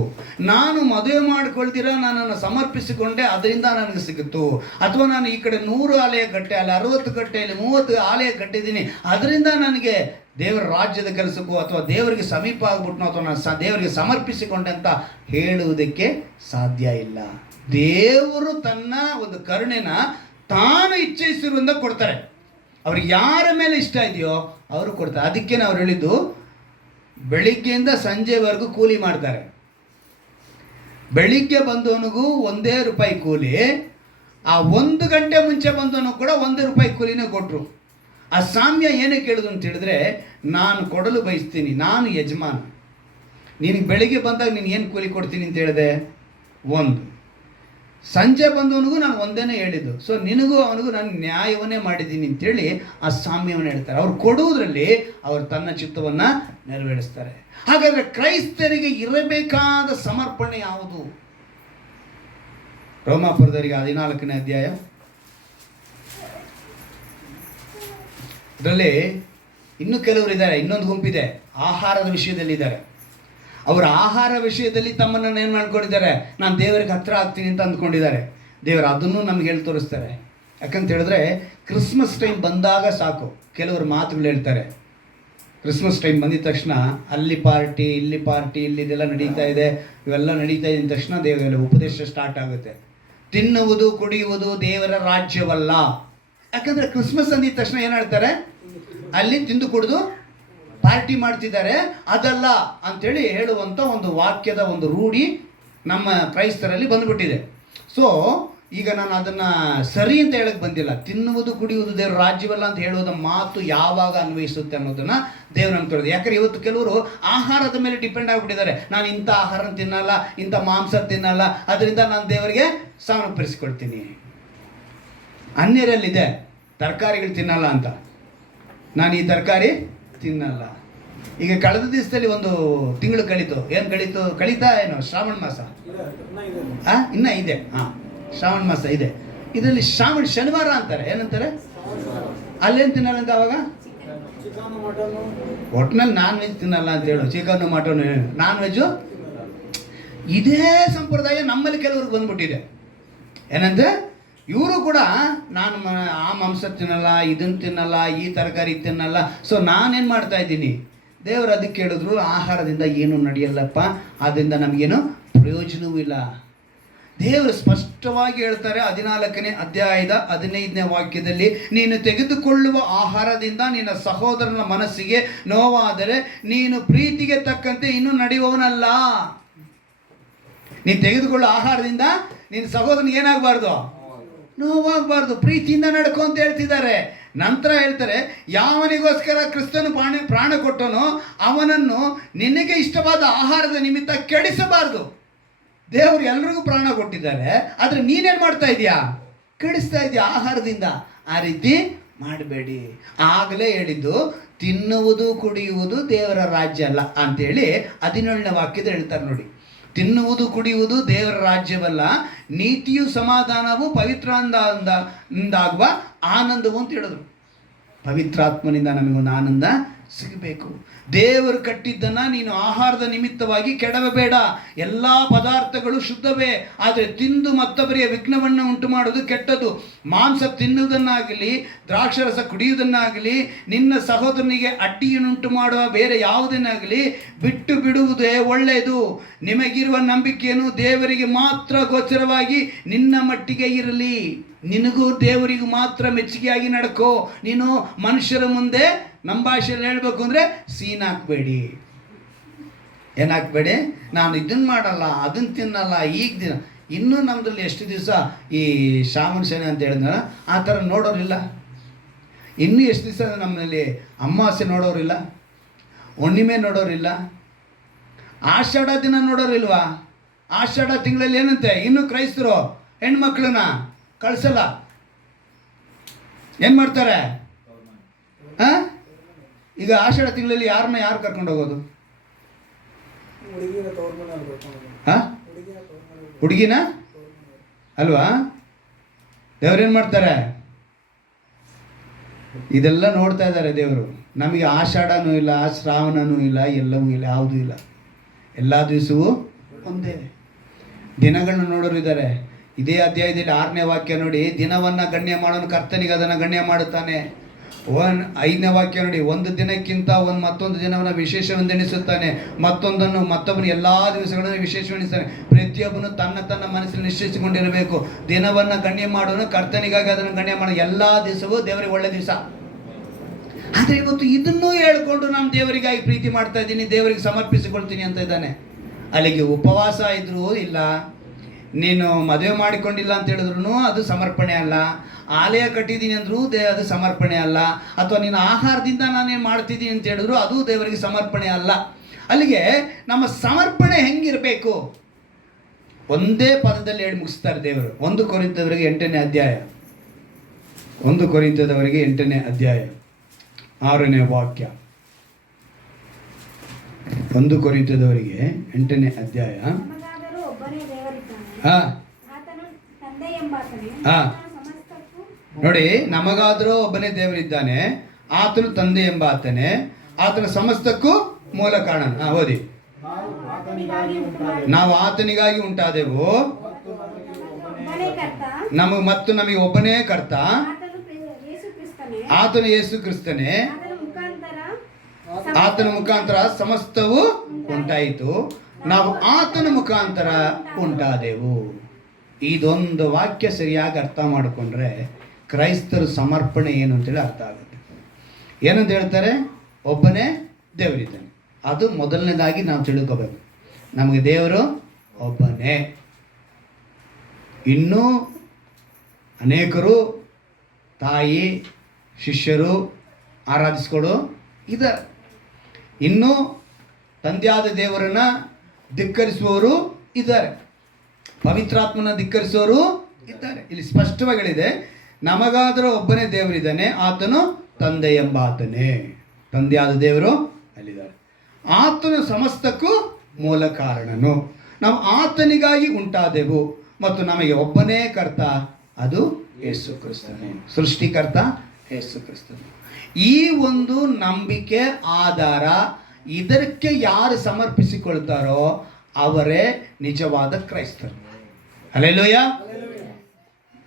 ನಾನು ಮದುವೆ ಮಾಡ್ಕೊಳ್ದಿರ ನನ್ನನ್ನು ಸಮರ್ಪಿಸಿಕೊಂಡೆ ಅದರಿಂದ ನನಗೆ ಸಿಕ್ತು, ಅಥವಾ ನಾನು ಈ ಕಡೆ 100 ಆಲಯ ಕಟ್ಟೆ, ಅಲ್ಲಿ 60 ಕಟ್ಟೆಯಲ್ಲಿ 30 ಆಲಯ ಕಟ್ಟಿದ್ದೀನಿ, ಅದರಿಂದ ನನಗೆ ದೇವರ ರಾಜ್ಯದ ಕೆಲಸಕ್ಕೂ ಅಥವಾ ದೇವರಿಗೆ ಸಮೀಪ ಆಗ್ಬಿಟ್ನೋ ಅಥವಾ ನಾನು ದೇವರಿಗೆ ಸಮರ್ಪಿಸಿಕೊಂಡೆ ಅಂತ ಹೇಳುವುದಕ್ಕೆ ಸಾಧ್ಯ ಇಲ್ಲ. ದೇವರು ತನ್ನ ಒಂದು ಕರುಣೆನ ತಾನು ಇಚ್ಛಿಸಿರುವಂತ ಕೊಡ್ತಾರೆ. ಅವ್ರಿಗೆ ಯಾರ ಮೇಲೆ ಇಷ್ಟ ಇದೆಯೋ ಅವರು ಕೊಡ್ತಾರೆ. ಅದಕ್ಕೆ ನಾವು ಹೇಳಿದ್ದು ಬೆಳಿಗ್ಗೆಯಿಂದ ಸಂಜೆವರೆಗೂ ಕೂಲಿ ಮಾಡ್ತಾರೆ. ಬೆಳಿಗ್ಗೆ ಬಂದವನಿಗೂ ₹1 ಕೂಲಿ, ಆ 1 ಗಂಟೆ ಮುಂಚೆ ಬಂದವನು ಕೂಡ ₹1 ಕೂಲಿನೇ ಕೊಟ್ಟರು. ಆ ಸಾಮ್ಯ ಏನಕ್ಕೆ ಹೇಳುದು ಅಂತ ಹೇಳಿದ್ರೆ, ನಾನು ಕೊಡಲು ಬಯಸ್ತೀನಿ, ನಾನು ಯಜಮಾನ, ನಿನಗೆ ಬೆಳಿಗ್ಗೆ ಬಂದಾಗ ನೀನು ಏನು ಕೂಲಿ ಕೊಡ್ತೀನಿ ಅಂತ ಹೇಳಿದೆ 1, ಸಂಜೆ ಬಂದವನಿಗೂ ನಾನು ಒಂದೇನೇ ಹೇಳಿದ್ದು, ಸೊ ನಿನಗೂ ಅವನಿಗೂ ನಾನು ನ್ಯಾಯವನ್ನೇ ಮಾಡಿದ್ದೀನಿ ಅಂತೇಳಿ ಆ ಸಾಮ್ಯವನ್ನು ಹೇಳ್ತಾರೆ. ಅವ್ರು ಕೊಡುವುದರಲ್ಲಿ ಅವರು ತನ್ನ ಚಿತ್ತವನ್ನು ನೆರವೇರಿಸ್ತಾರೆ. ಹಾಗಾದರೆ ಕ್ರೈಸ್ತರಿಗೆ ಇರಬೇಕಾದ ಸಮರ್ಪಣೆ ಯಾವುದು? ರೋಮಾಪುರದವರಿಗೆ 14ನೇ ಅಧ್ಯಾಯ, ಇದರಲ್ಲಿ ಇನ್ನೂ ಕೆಲವರು ಇದ್ದಾರೆ, ಇನ್ನೊಂದು ಗುಂಪಿದೆ, ಆಹಾರದ ವಿಷಯದಲ್ಲಿ ಇದ್ದಾರೆ. ಅವರ ಆಹಾರ ವಿಷಯದಲ್ಲಿ ತಮ್ಮನ್ನು ಏನು ಮಾಡ್ಕೊಂಡಿದ್ದಾರೆ, ನಾನು ದೇವರಿಗೆ ಹತ್ರ ಆಗ್ತೀನಿ ಅಂತ ಅಂದ್ಕೊಂಡಿದ್ದಾರೆ. ದೇವರು ಅದನ್ನು ನಮ್ಗೆ ಹೇಳಿ ತೋರಿಸ್ತಾರೆ. ಯಾಕಂತ ಹೇಳಿದ್ರೆ ಕ್ರಿಸ್ಮಸ್ ಟೈಮ್ ಬಂದಾಗ ಸಾಕು ಕೆಲವರು ಮಾತುಗಳು ಹೇಳ್ತಾರೆ. ಕ್ರಿಸ್ಮಸ್ ಟೈಮ್ ಬಂದಿದ ತಕ್ಷಣ ಅಲ್ಲಿ ಪಾರ್ಟಿ, ಇಲ್ಲಿ ಪಾರ್ಟಿ, ಇಲ್ಲಿದೆಲ್ಲ ನಡೀತಾ ಇದೆ, ಇವೆಲ್ಲ ನಡೀತಾ ಇದ್ದ ತಕ್ಷಣ ದೇವರ ಉಪದೇಶ ಸ್ಟಾರ್ಟ್ ಆಗುತ್ತೆ. ತಿನ್ನುವುದು ಕುಡಿಯುವುದು ದೇವರ ರಾಜ್ಯವಲ್ಲ. ಯಾಕಂದರೆ ಕ್ರಿಸ್ಮಸ್ ಅಂದಿದ ತಕ್ಷಣ ಏನು ಹೇಳ್ತಾರೆ, ಅಲ್ಲಿ ತಿಂದು ಕುಡಿದು ಪಾರ್ಟಿ ಮಾಡ್ತಿದ್ದಾರೆ, ಅದಲ್ಲ ಅಂಥೇಳಿ ಹೇಳುವಂಥ ಒಂದು ವಾಕ್ಯದ ಒಂದು ರೂಢಿ ನಮ್ಮ ಕ್ರೈಸ್ತರಲ್ಲಿ ಬಂದುಬಿಟ್ಟಿದೆ. ಸೊ ಈಗ ನಾನು ಅದನ್ನು ಸರಿ ಅಂತ ಹೇಳಕ್ಕೆ ಬಂದಿಲ್ಲ. ತಿನ್ನುವುದು ಕುಡಿಯುವುದು ದೇವರ ರಾಜ್ಯವಲ್ಲ ಅಂತ ಹೇಳುವುದ ಮಾತು ಯಾವಾಗ ಅನ್ವಯಿಸುತ್ತೆ ಅನ್ನೋದನ್ನು ದೇವರು ನಮ್ಗೆ ತೋರಿದೆ. ಯಾಕಂದರೆ ಇವತ್ತು ಕೆಲವರು ಆಹಾರದ ಮೇಲೆ ಡಿಪೆಂಡ್ ಆಗಿಬಿಟ್ಟಿದ್ದಾರೆ. ನಾನು ಇಂಥ ಆಹಾರ ತಿನ್ನಲ್ಲ, ಇಂಥ ಮಾಂಸ ತಿನ್ನಲ್ಲ, ಅದರಿಂದ ನಾನು ದೇವರಿಗೆ ಸಮರ್ಪಿಸಿಕೊಳ್ತೀನಿ. ಅನ್ಯರಲ್ಲಿದೆ ತರಕಾರಿಗಳು ತಿನ್ನಲ್ಲ ಅಂತ, ನಾನು ಈ ತರಕಾರಿ ತಿನ್ನಲ್ಲ. ಈಗ ಕಳೆದ ದಿವಸದಲ್ಲಿ ಒಂದು ತಿಂಗಳು ಕಳೀತು. ಏನು ಕಳೀತಾ ಏನೋ ಶ್ರಾವಣ ಮಾಸ ಇನ್ನೂ ಇದೆ. ಶ್ರಾವಣ ಮಾಸ ಇದೆ. ಇದರಲ್ಲಿ ಶ್ರಾವಣ ಶನಿವಾರ ಅಂತಾರೆ, ಏನಂತಾರೆ, ಅಲ್ಲೇನು ತಿನ್ನಲ್ಲ ಅಂತ ಅವಾಗ ಒಟ್ಟಿನಲ್ಲಿ ನಾನ್ ವೆಜ್ ತಿನ್ನಲ್ಲ ಅಂತ ಹೇಳು. ಚಿಕನ್ ಮಟನ್ ನಾನ್ ವೆಜ್ಜು ಇದೇ ಸಂಪ್ರದಾಯ ನಮ್ಮಲ್ಲಿ ಕೆಲವ್ರಿಗೆ ಬಂದ್ಬಿಟ್ಟಿದೆ. ಏನಂದ್ರೆ ಇವರು ಕೂಡ ನಾನು ಆ ಮಾಂಸ ತಿನ್ನಲ್ಲ, ಇದನ್ನು ತಿನ್ನಲ್ಲ, ಈ ತರಕಾರಿ ತಿನ್ನಲ್ಲ, ಸೊ ನಾನೇನು ಮಾಡ್ತಾ ಇದ್ದೀನಿ, ದೇವರು ಅದಕ್ಕೆ ಹೇಳಿದ್ರು ಆಹಾರದಿಂದ ಏನು ನಡೆಯಲ್ಲಪ್ಪ, ಆದ್ದರಿಂದ ನಮಗೇನು ಪ್ರಯೋಜನವೂ ಇಲ್ಲ. ದೇವರು ಸ್ಪಷ್ಟವಾಗಿ ಹೇಳ್ತಾರೆ 14ನೇ ಅಧ್ಯಾಯದ 15ನೇ ವಾಕ್ಯದಲ್ಲಿ, ನೀನು ತೆಗೆದುಕೊಳ್ಳುವ ಆಹಾರದಿಂದ ನಿನ್ನ ಸಹೋದರನ ಮನಸ್ಸಿಗೆ ನೋವಾದರೆ ನೀನು ಪ್ರೀತಿಗೆ ತಕ್ಕಂತೆ ಇನ್ನೂ ನಡೆಯುವವನಲ್ಲ. ನೀನು ತೆಗೆದುಕೊಳ್ಳುವ ಆಹಾರದಿಂದ ನಿನ್ನ ಸಹೋದರನಿಗೆ ಏನಾಗಬಾರ್ದು, ನೋವಾಗಬಾರ್ದು, ಪ್ರೀತಿಯಿಂದ ನಡ್ಕೊ ಅಂತ ಹೇಳ್ತಿದ್ದಾರೆ. ನಂತರ ಹೇಳ್ತಾರೆ, ಯಾವನಿಗೋಸ್ಕರ ಕ್ರಿಸ್ತನು ಪ್ರಾಣ ಕೊಟ್ಟನೋ ಅವನನ್ನು ನಿನಗೆ ಇಷ್ಟವಾದ ಆಹಾರದ ನಿಮಿತ್ತ ಕೆಡಿಸಬಾರ್ದು. ದೇವರು ಎಲ್ರಿಗೂ ಪ್ರಾಣ ಕೊಟ್ಟಿದ್ದಾರೆ, ಆದರೆ ನೀನೇನು ಮಾಡ್ತಾ ಇದೀಯಾ, ಕೆಡಿಸ್ತಾ ಇದೆಯಾ ಆಹಾರದಿಂದ. ಆ ರೀತಿ ಮಾಡಬೇಡಿ. ಆಗಲೇ ಹೇಳಿದ್ದು ತಿನ್ನುವುದು ಕುಡಿಯುವುದು ದೇವರ ರಾಜ್ಯ ಅಲ್ಲ ಅಂತೇಳಿ 17ನೇ ವಾಕ್ಯದ ಹೇಳ್ತಾರೆ ನೋಡಿ. ತಿನ್ನುವುದು ಕುಡಿಯುವುದು ದೇವರ ರಾಜ್ಯವಲ್ಲ, ನೀತಿಯು ಸಮಾಧಾನವು ಪವಿತ್ರಾನಂದವಾಗುವ ಆನಂದವು ಅಂತ ಹೇಳಿದ್ರು. ಪವಿತ್ರಾತ್ಮನಿಂದ ನಮಗೊಂದು ಆನಂದ ಸಿಗಬೇಕು. ದೇವರು ಕಟ್ಟಿದ್ದನ್ನು ನೀನು ಆಹಾರದ ನಿಮಿತ್ತವಾಗಿ ಕೆಡವಬೇಡ. ಎಲ್ಲ ಪದಾರ್ಥಗಳು ಶುದ್ಧವೇ, ಆದರೆ ತಿಂದು ಮತ್ತೊಬ್ಬರಿಗೆ ವಿಘ್ನವನ್ನು ಉಂಟು ಮಾಡುವುದು ಕೆಟ್ಟದು. ಮಾಂಸ ತಿನ್ನುವುದನ್ನಾಗಲಿ ದ್ರಾಕ್ಷರಸ ಕುಡಿಯುವುದನ್ನಾಗಲಿ ನಿನ್ನ ಸಹೋದರನಿಗೆ ಅಡ್ಡಿಯನ್ನುಂಟು ಮಾಡುವ ಬೇರೆ ಯಾವುದನ್ನಾಗಲಿ ಬಿಟ್ಟು ಬಿಡುವುದೇ ಒಳ್ಳೆಯದು. ನಿಮಗಿರುವ ನಂಬಿಕೆಯನ್ನು ದೇವರಿಗೆ ಮಾತ್ರ ಗೋಚರವಾಗಿ ನಿನ್ನ ಮಟ್ಟಿಗೆ ಇರಲಿ. ನಿನಗೂ ದೇವರಿಗೂ ಮಾತ್ರ ಮೆಚ್ಚುಗೆಯಾಗಿ ನಡ್ಕೋ. ನೀನು ಮನುಷ್ಯರ ಮುಂದೆ ನಮ್ಮ ಭಾಷೆಯಲ್ಲಿ ಹೇಳಬೇಕು ಅಂದರೆ ಸೀನ್ ಹಾಕಬೇಡಿ. ಏನಾಕಬೇಡಿ, ನಾನು ಇದನ್ನು ಮಾಡಲ್ಲ, ಅದನ್ನು ತಿನ್ನಲ್ಲ, ಈಗ ದಿನ ಇನ್ನೂ ನಮ್ಮದ್ರಲ್ಲಿ ಎಷ್ಟು ದಿವಸ ಈ ಶ್ರಾವಣ ಶನಿ ಅಂತ ಹೇಳಿದ್ನಲ್ಲ ಆ ಥರ ನೋಡೋರಿಲ್ಲ. ಇನ್ನೂ ಎಷ್ಟು ದಿವಸ ನಮ್ಮಲ್ಲಿ ಅಮಾವಾಸ್ಯೆ ನೋಡೋರಿಲ್ಲ, ಹುಣ್ಣಿಮೆ ನೋಡೋರಿಲ್ಲ, ಆಷಾಢ ದಿನ ನೋಡೋರಿಲ್ವಾ? ಆಷಾಢ ತಿಂಗಳಲ್ಲಿ ಏನಂತೆ, ಇನ್ನೂ ಕ್ರೈಸ್ತರು ಹೆಣ್ಮಕ್ಳನ್ನ ಕಳಿಸಲ್ಲ. ಏನು ಮಾಡ್ತಾರೆ? ಈಗ ಆಷಾಢ ತಿಂಗಳಲ್ಲಿ ಯಾರು ಕರ್ಕೊಂಡು ಹೋಗೋದು? ಹುಡುಗಿನ ಅಲ್ವಾ? ದೇವ್ರೇನು ಮಾಡ್ತಾರೆ? ಇದೆಲ್ಲ ನೋಡ್ತಾ ಇದ್ದಾರೆ ದೇವರು. ನಮಗೆ ಆಷಾಢನೂ ಇಲ್ಲ, ಶ್ರಾವಣನೂ ಇಲ್ಲ, ಎಲ್ಲವೂ ಇಲ್ಲ, ಯಾವುದೂ ಇಲ್ಲ. ಎಲ್ಲ ದಿವಸವೂ ಒಂದೇ. ದಿನಗಳನ್ನ ನೋಡೋರು ಇದ್ದಾರೆ. ಇದೇ ಅಧ್ಯಾಯದಲ್ಲಿ 6ನೇ ವಾಕ್ಯ ನೋಡಿ, ದಿನವನ್ನು ಗಣ್ಯ ಮಾಡೋನು ಕರ್ತನಿಗೆ ಅದನ್ನು ಗಣ್ಯ ಮಾಡುತ್ತಾನೆ. 5ನೇ ವಾಕ್ಯ ನೋಡಿ, ಒಂದು ದಿನಕ್ಕಿಂತ ಮತ್ತೊಂದು ದಿನವನ್ನು ವಿಶೇಷವೆಂದೆಣಿಸುತ್ತಾನೆ, ಮತ್ತೊಬ್ಬನು ಎಲ್ಲ ದಿವಸಗಳನ್ನು ವಿಶೇಷವೆಣಿಸ್ತಾನೆ. ಪ್ರತಿಯೊಬ್ಬನು ತನ್ನ ಮನಸ್ಸಲ್ಲಿ ನಿಶ್ಚಯಿಸಿಕೊಂಡಿರಬೇಕು. ದಿನವನ್ನು ಗಣ್ಯ ಮಾಡೋನು ಕರ್ತನಿಗಾಗಿ ಅದನ್ನು ಗಣ್ಯ ಮಾಡೋ. ಎಲ್ಲ ದಿವಸವೂ ದೇವರಿಗೆ ಒಳ್ಳೆ ದಿವಸ. ಆದರೆ ಇವತ್ತು ಇದನ್ನೂ ಹೇಳ್ಕೊಂಡು ನಾನು ದೇವರಿಗಾಗಿ ಪ್ರೀತಿ ಮಾಡ್ತಾ ಇದ್ದೀನಿ, ದೇವರಿಗೆ ಸಮರ್ಪಿಸಿಕೊಳ್ತೀನಿ ಅಂತ ಇದ್ದಾನೆ. ಅಲ್ಲಿಗೆ ಉಪವಾಸ ಇದ್ರೂ ಇಲ್ಲ, ನೀನು ಮದುವೆ ಮಾಡಿಕೊಂಡಿಲ್ಲ ಅಂತ ಹೇಳಿದ್ರು ಅದು ಸಮರ್ಪಣೆ ಅಲ್ಲ, ಆಲಯ ಕಟ್ಟಿದ್ದೀನಿ ಅಂದ್ರೂ ಅದು ಸಮರ್ಪಣೆ ಅಲ್ಲ, ಅಥವಾ ನೀನು ಆಹಾರದಿಂದ ನಾನೇನು ಮಾಡ್ತಿದ್ದೀನಿ ಅಂತ ಹೇಳಿದ್ರು ಅದು ದೇವರಿಗೆ ಸಮರ್ಪಣೆ ಅಲ್ಲ. ಅಲ್ಲಿಗೆ ನಮ್ಮ ಸಮರ್ಪಣೆ ಹೆಂಗಿರಬೇಕು ಒಂದೇ ಪದದಲ್ಲಿ ಹೇಳಿ ಮುಗಿಸ್ತಾರೆ ದೇವರು. 1 ಕೊರಿಂಥದವರಿಗೆ 8ನೇ ಅಧ್ಯಾಯ, 1 ಕೊರಿಂಥದವರಿಗೆ 8ನೇ ಅಧ್ಯಾಯ 6ನೇ ವಾಕ್ಯ. 1 ಕೊರಿಂಥದವರಿಗೆ 8ನೇ ಅಧ್ಯಾಯ. ನೋಡಿ, ನಮಗಾದರೂ ಒಬ್ಬನೇ ದೇವರಿದ್ದಾನೆ, ಆತನು ತಂದೆ ಎಂಬ ಆತನೇ, ಆತನ ಸಮಸ್ತಕ್ಕೂ ಮೂಲ ಕಾರಣ. ಓದಿ. ನಾವು ಆತನಿಗಾಗಿ ಉಂಟಾದೆವು, ನಮಗೆ ಒಬ್ಬನೇ ಕರ್ತ, ಆತನು ಯೇಸು ಕ್ರಿಸ್ತನೇ, ಆತನ ಮುಖಾಂತರ ಸಮಸ್ತವು ಉಂಟಾಯಿತು, ನಾವು ಆತನ ಮುಖಾಂತರ ಉಂಟಾದೆವು. ಇದೊಂದು ವಾಕ್ಯ ಸರಿಯಾಗಿ ಅರ್ಥ ಮಾಡಿಕೊಂಡ್ರೆ ಕ್ರೈಸ್ತರ ಸಮರ್ಪಣೆ ಏನು ಅಂತೇಳಿ ಅರ್ಥ ಆಗುತ್ತೆ. ಏನಂತ ಹೇಳ್ತಾರೆ? ಒಬ್ಬನೇ ದೇವರಿದ್ದಾನೆ. ಅದು ಮೊದಲನೇದಾಗಿ ನಾವು ತಿಳ್ಕೋಬೇಕು. ನಮಗೆ ದೇವರು ಒಬ್ಬನೇ. ಇನ್ನೂ ಅನೇಕರು ತಾಯಿ ಶಿಷ್ಯರು ಆರಾಧಿಸ್ಕೊಡು ಇದ್ದಾರೆ. ಇನ್ನೂ ತಂದೆಯಾದ ದೇವರನ್ನು ಧಿಕ್ಕರಿಸುವವರು ಇದ್ದಾರೆ, ಪವಿತ್ರಾತ್ಮನ ಧಿಕ್ಕರಿಸುವವರು ಇದ್ದಾರೆ. ಇಲ್ಲಿ ಸ್ಪಷ್ಟವಾಗಿ ಹೇಳಿದೆ, ನಮಗಾದರೂ ಒಬ್ಬನೇ ದೇವರಿದ್ದಾನೆ, ಆತನು ತಂದೆ ಎಂಬ ಆತನೇ. ತಂದೆಯಾದ ದೇವರು ಅಲ್ಲಿದ್ದಾರೆ. ಆತನು ಸಮಸ್ತಕ್ಕೂ ಮೂಲ ಕಾರಣನು. ನಾವು ಆತನಿಗಾಗಿ ಉಂಟಾದೆವು ಮತ್ತು ನಮಗೆ ಒಬ್ಬನೇ ಕರ್ತ, ಅದು ಯೇಸು ಕ್ರಿಸ್ತನೇ, ಸೃಷ್ಟಿಕರ್ತ ಯೇಸು ಕ್ರಿಸ್ತನು. ಈ ಒಂದು ನಂಬಿಕೆ ಆಧಾರ, ಇದಕ್ಕೆ ಯಾರು ಸಮರ್ಪಿಸಿಕೊಳ್ತಾರೋ ಅವರೇ ನಿಜವಾದ ಕ್ರೈಸ್ತರು. ಹಲ್ಲೆಲೂಯಾ.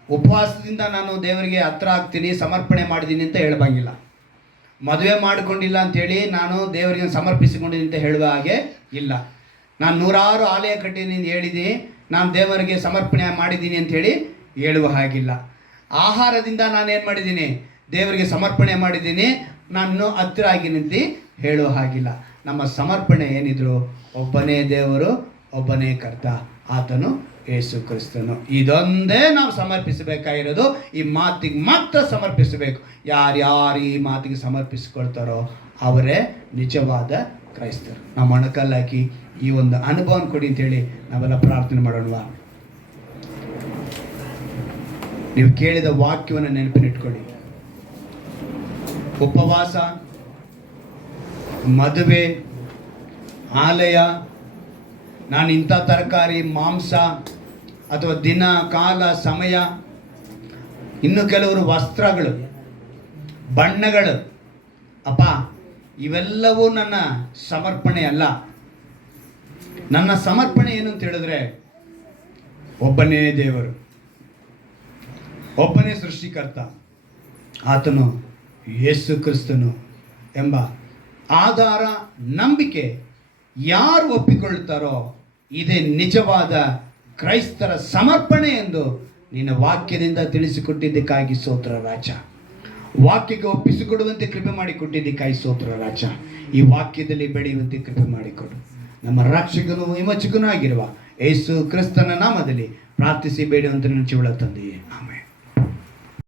ಉಪವಾಸದಿಂದ ನಾನು ದೇವರಿಗೆ ಹತ್ರ ಆಗ್ತೀನಿ, ಸಮರ್ಪಣೆ ಮಾಡಿದ್ದೀನಿ ಅಂತ ಹೇಳಬಂಗಿಲ್ಲ. ಮದುವೆ ಮಾಡಿಕೊಂಡಿಲ್ಲ ಅಂಥೇಳಿ ನಾನು ದೇವರಿಗೆ ಸಮರ್ಪಿಸಿಕೊಂಡಿದ್ದೀನಿ ಅಂತ ಹೇಳುವ ಹಾಗೆ ಇಲ್ಲ. ನಾನು 100 ಆಲಯ ಕಟ್ಟಿದ್ದೀನಿ ಹೇಳಿದ್ದೀನಿ, ನಾನು ದೇವರಿಗೆ ಸಮರ್ಪಣೆ ಮಾಡಿದ್ದೀನಿ ಅಂಥೇಳಿ ಹೇಳುವ ಹಾಗಿಲ್ಲ. ಆಹಾರದಿಂದ ನಾನೇನು ಮಾಡಿದ್ದೀನಿ, ದೇವರಿಗೆ ಸಮರ್ಪಣೆ ಮಾಡಿದ್ದೀನಿ, ನಾನು ಹತ್ತಿರ ಆಗಿ ನಿಂತು ಹೇಳುವ ಹಾಗಿಲ್ಲ. ನಮ್ಮ ಸಮರ್ಪಣೆ ಏನಿದ್ರು, ಒಬ್ಬನೇ ದೇವರು, ಒಬ್ಬನೇ ಕರ್ತ, ಆತನು ಯೇಸು ಕ್ರಿಸ್ತನು. ಇದೊಂದೇ ನಾವು ಸಮರ್ಪಿಸಬೇಕಾಗಿರೋದು. ಈ ಮಾತಿಗೆ ಮಾತ್ರ ಸಮರ್ಪಿಸಬೇಕು. ಯಾರ್ಯಾರು ಈ ಮಾತಿಗೆ ಸಮರ್ಪಿಸಿಕೊಳ್ತಾರೋ ಅವರೇ ನಿಜವಾದ ಕ್ರೈಸ್ತರು. ನಾವು ಮೊಣಕಲ್ಲಾಕಿ ಈ ಒಂದು ಅನುಭವ ಕೊಡಿ ಅಂತೇಳಿ ನಾವೆಲ್ಲ ಪ್ರಾರ್ಥನೆ ಮಾಡೋಣವಾ? ನೀವು ಕೇಳಿದ ವಾಕ್ಯವನ್ನು ನೆನಪಿನಿಟ್ಕೊಳ್ಳಿ. ಉಪವಾಸ, ಮದುವೆ, ಆಲಯ, ನಾನು ಇಂಥ ತರಕಾರಿ, ಮಾಂಸ ಅಥವಾ ದಿನ, ಕಾಲ, ಸಮಯ, ಇನ್ನು ಕೆಲವರು ವಸ್ತ್ರಗಳು, ಬಣ್ಣಗಳು, ಅಪ್ಪ ಇವೆಲ್ಲವೂ ನನ್ನ ಸಮರ್ಪಣೆ ಅಲ್ಲ. ನನ್ನ ಸಮರ್ಪಣೆ ಏನು ಅಂತ ಹೇಳಿದ್ರೆ, ಒಬ್ಬನೇ ದೇವರು, ಒಬ್ಬನೇ ಸೃಷ್ಟಿಕರ್ತ, ಆತನು ಯೇಸು ಕ್ರಿಸ್ತನು ಎಂಬ ಆಧಾರ ನಂಬಿಕೆ ಯಾರು ಒಪ್ಪಿಕೊಳ್ಳುತ್ತಾರೋ ಇದೇ ನಿಜವಾದ ಕ್ರೈಸ್ತರ ಸಮರ್ಪಣೆ ಎಂದು ನಿನ್ನ ವಾಕ್ಯದಿಂದ ತಿಳಿಸಿಕೊಟ್ಟಿದ್ದಕ್ಕಾಗಿ ಸ್ತೋತ್ರ ರಾಜ. ವಾಕ್ಯಕ್ಕೆ ಒಪ್ಪಿಸಿಕೊಡುವಂತೆ ಕೃಪೆ ಮಾಡಿಕೊಟ್ಟಿದ್ದಕ್ಕಾಗಿ ಸ್ತೋತ್ರ ರಾಜ. ಈ ವಾಕ್ಯದಲ್ಲಿ ಬೆಳೆಯುವಂತೆ ಕೃಪೆ ಮಾಡಿಕೊಡು. ನಮ್ಮ ರಕ್ಷಕನು ವಿಮೋಚಕನೂ ಆಗಿರುವ ಯೇಸು ಕ್ರಿಸ್ತನ ನಾಮದಲ್ಲಿ ಪ್ರಾರ್ಥಿಸಿ ಬೇಡುವಂತೆ ನನ್ನ ಜೀವಳ ತಂದೆಯೇ, ಆಮೆನ್.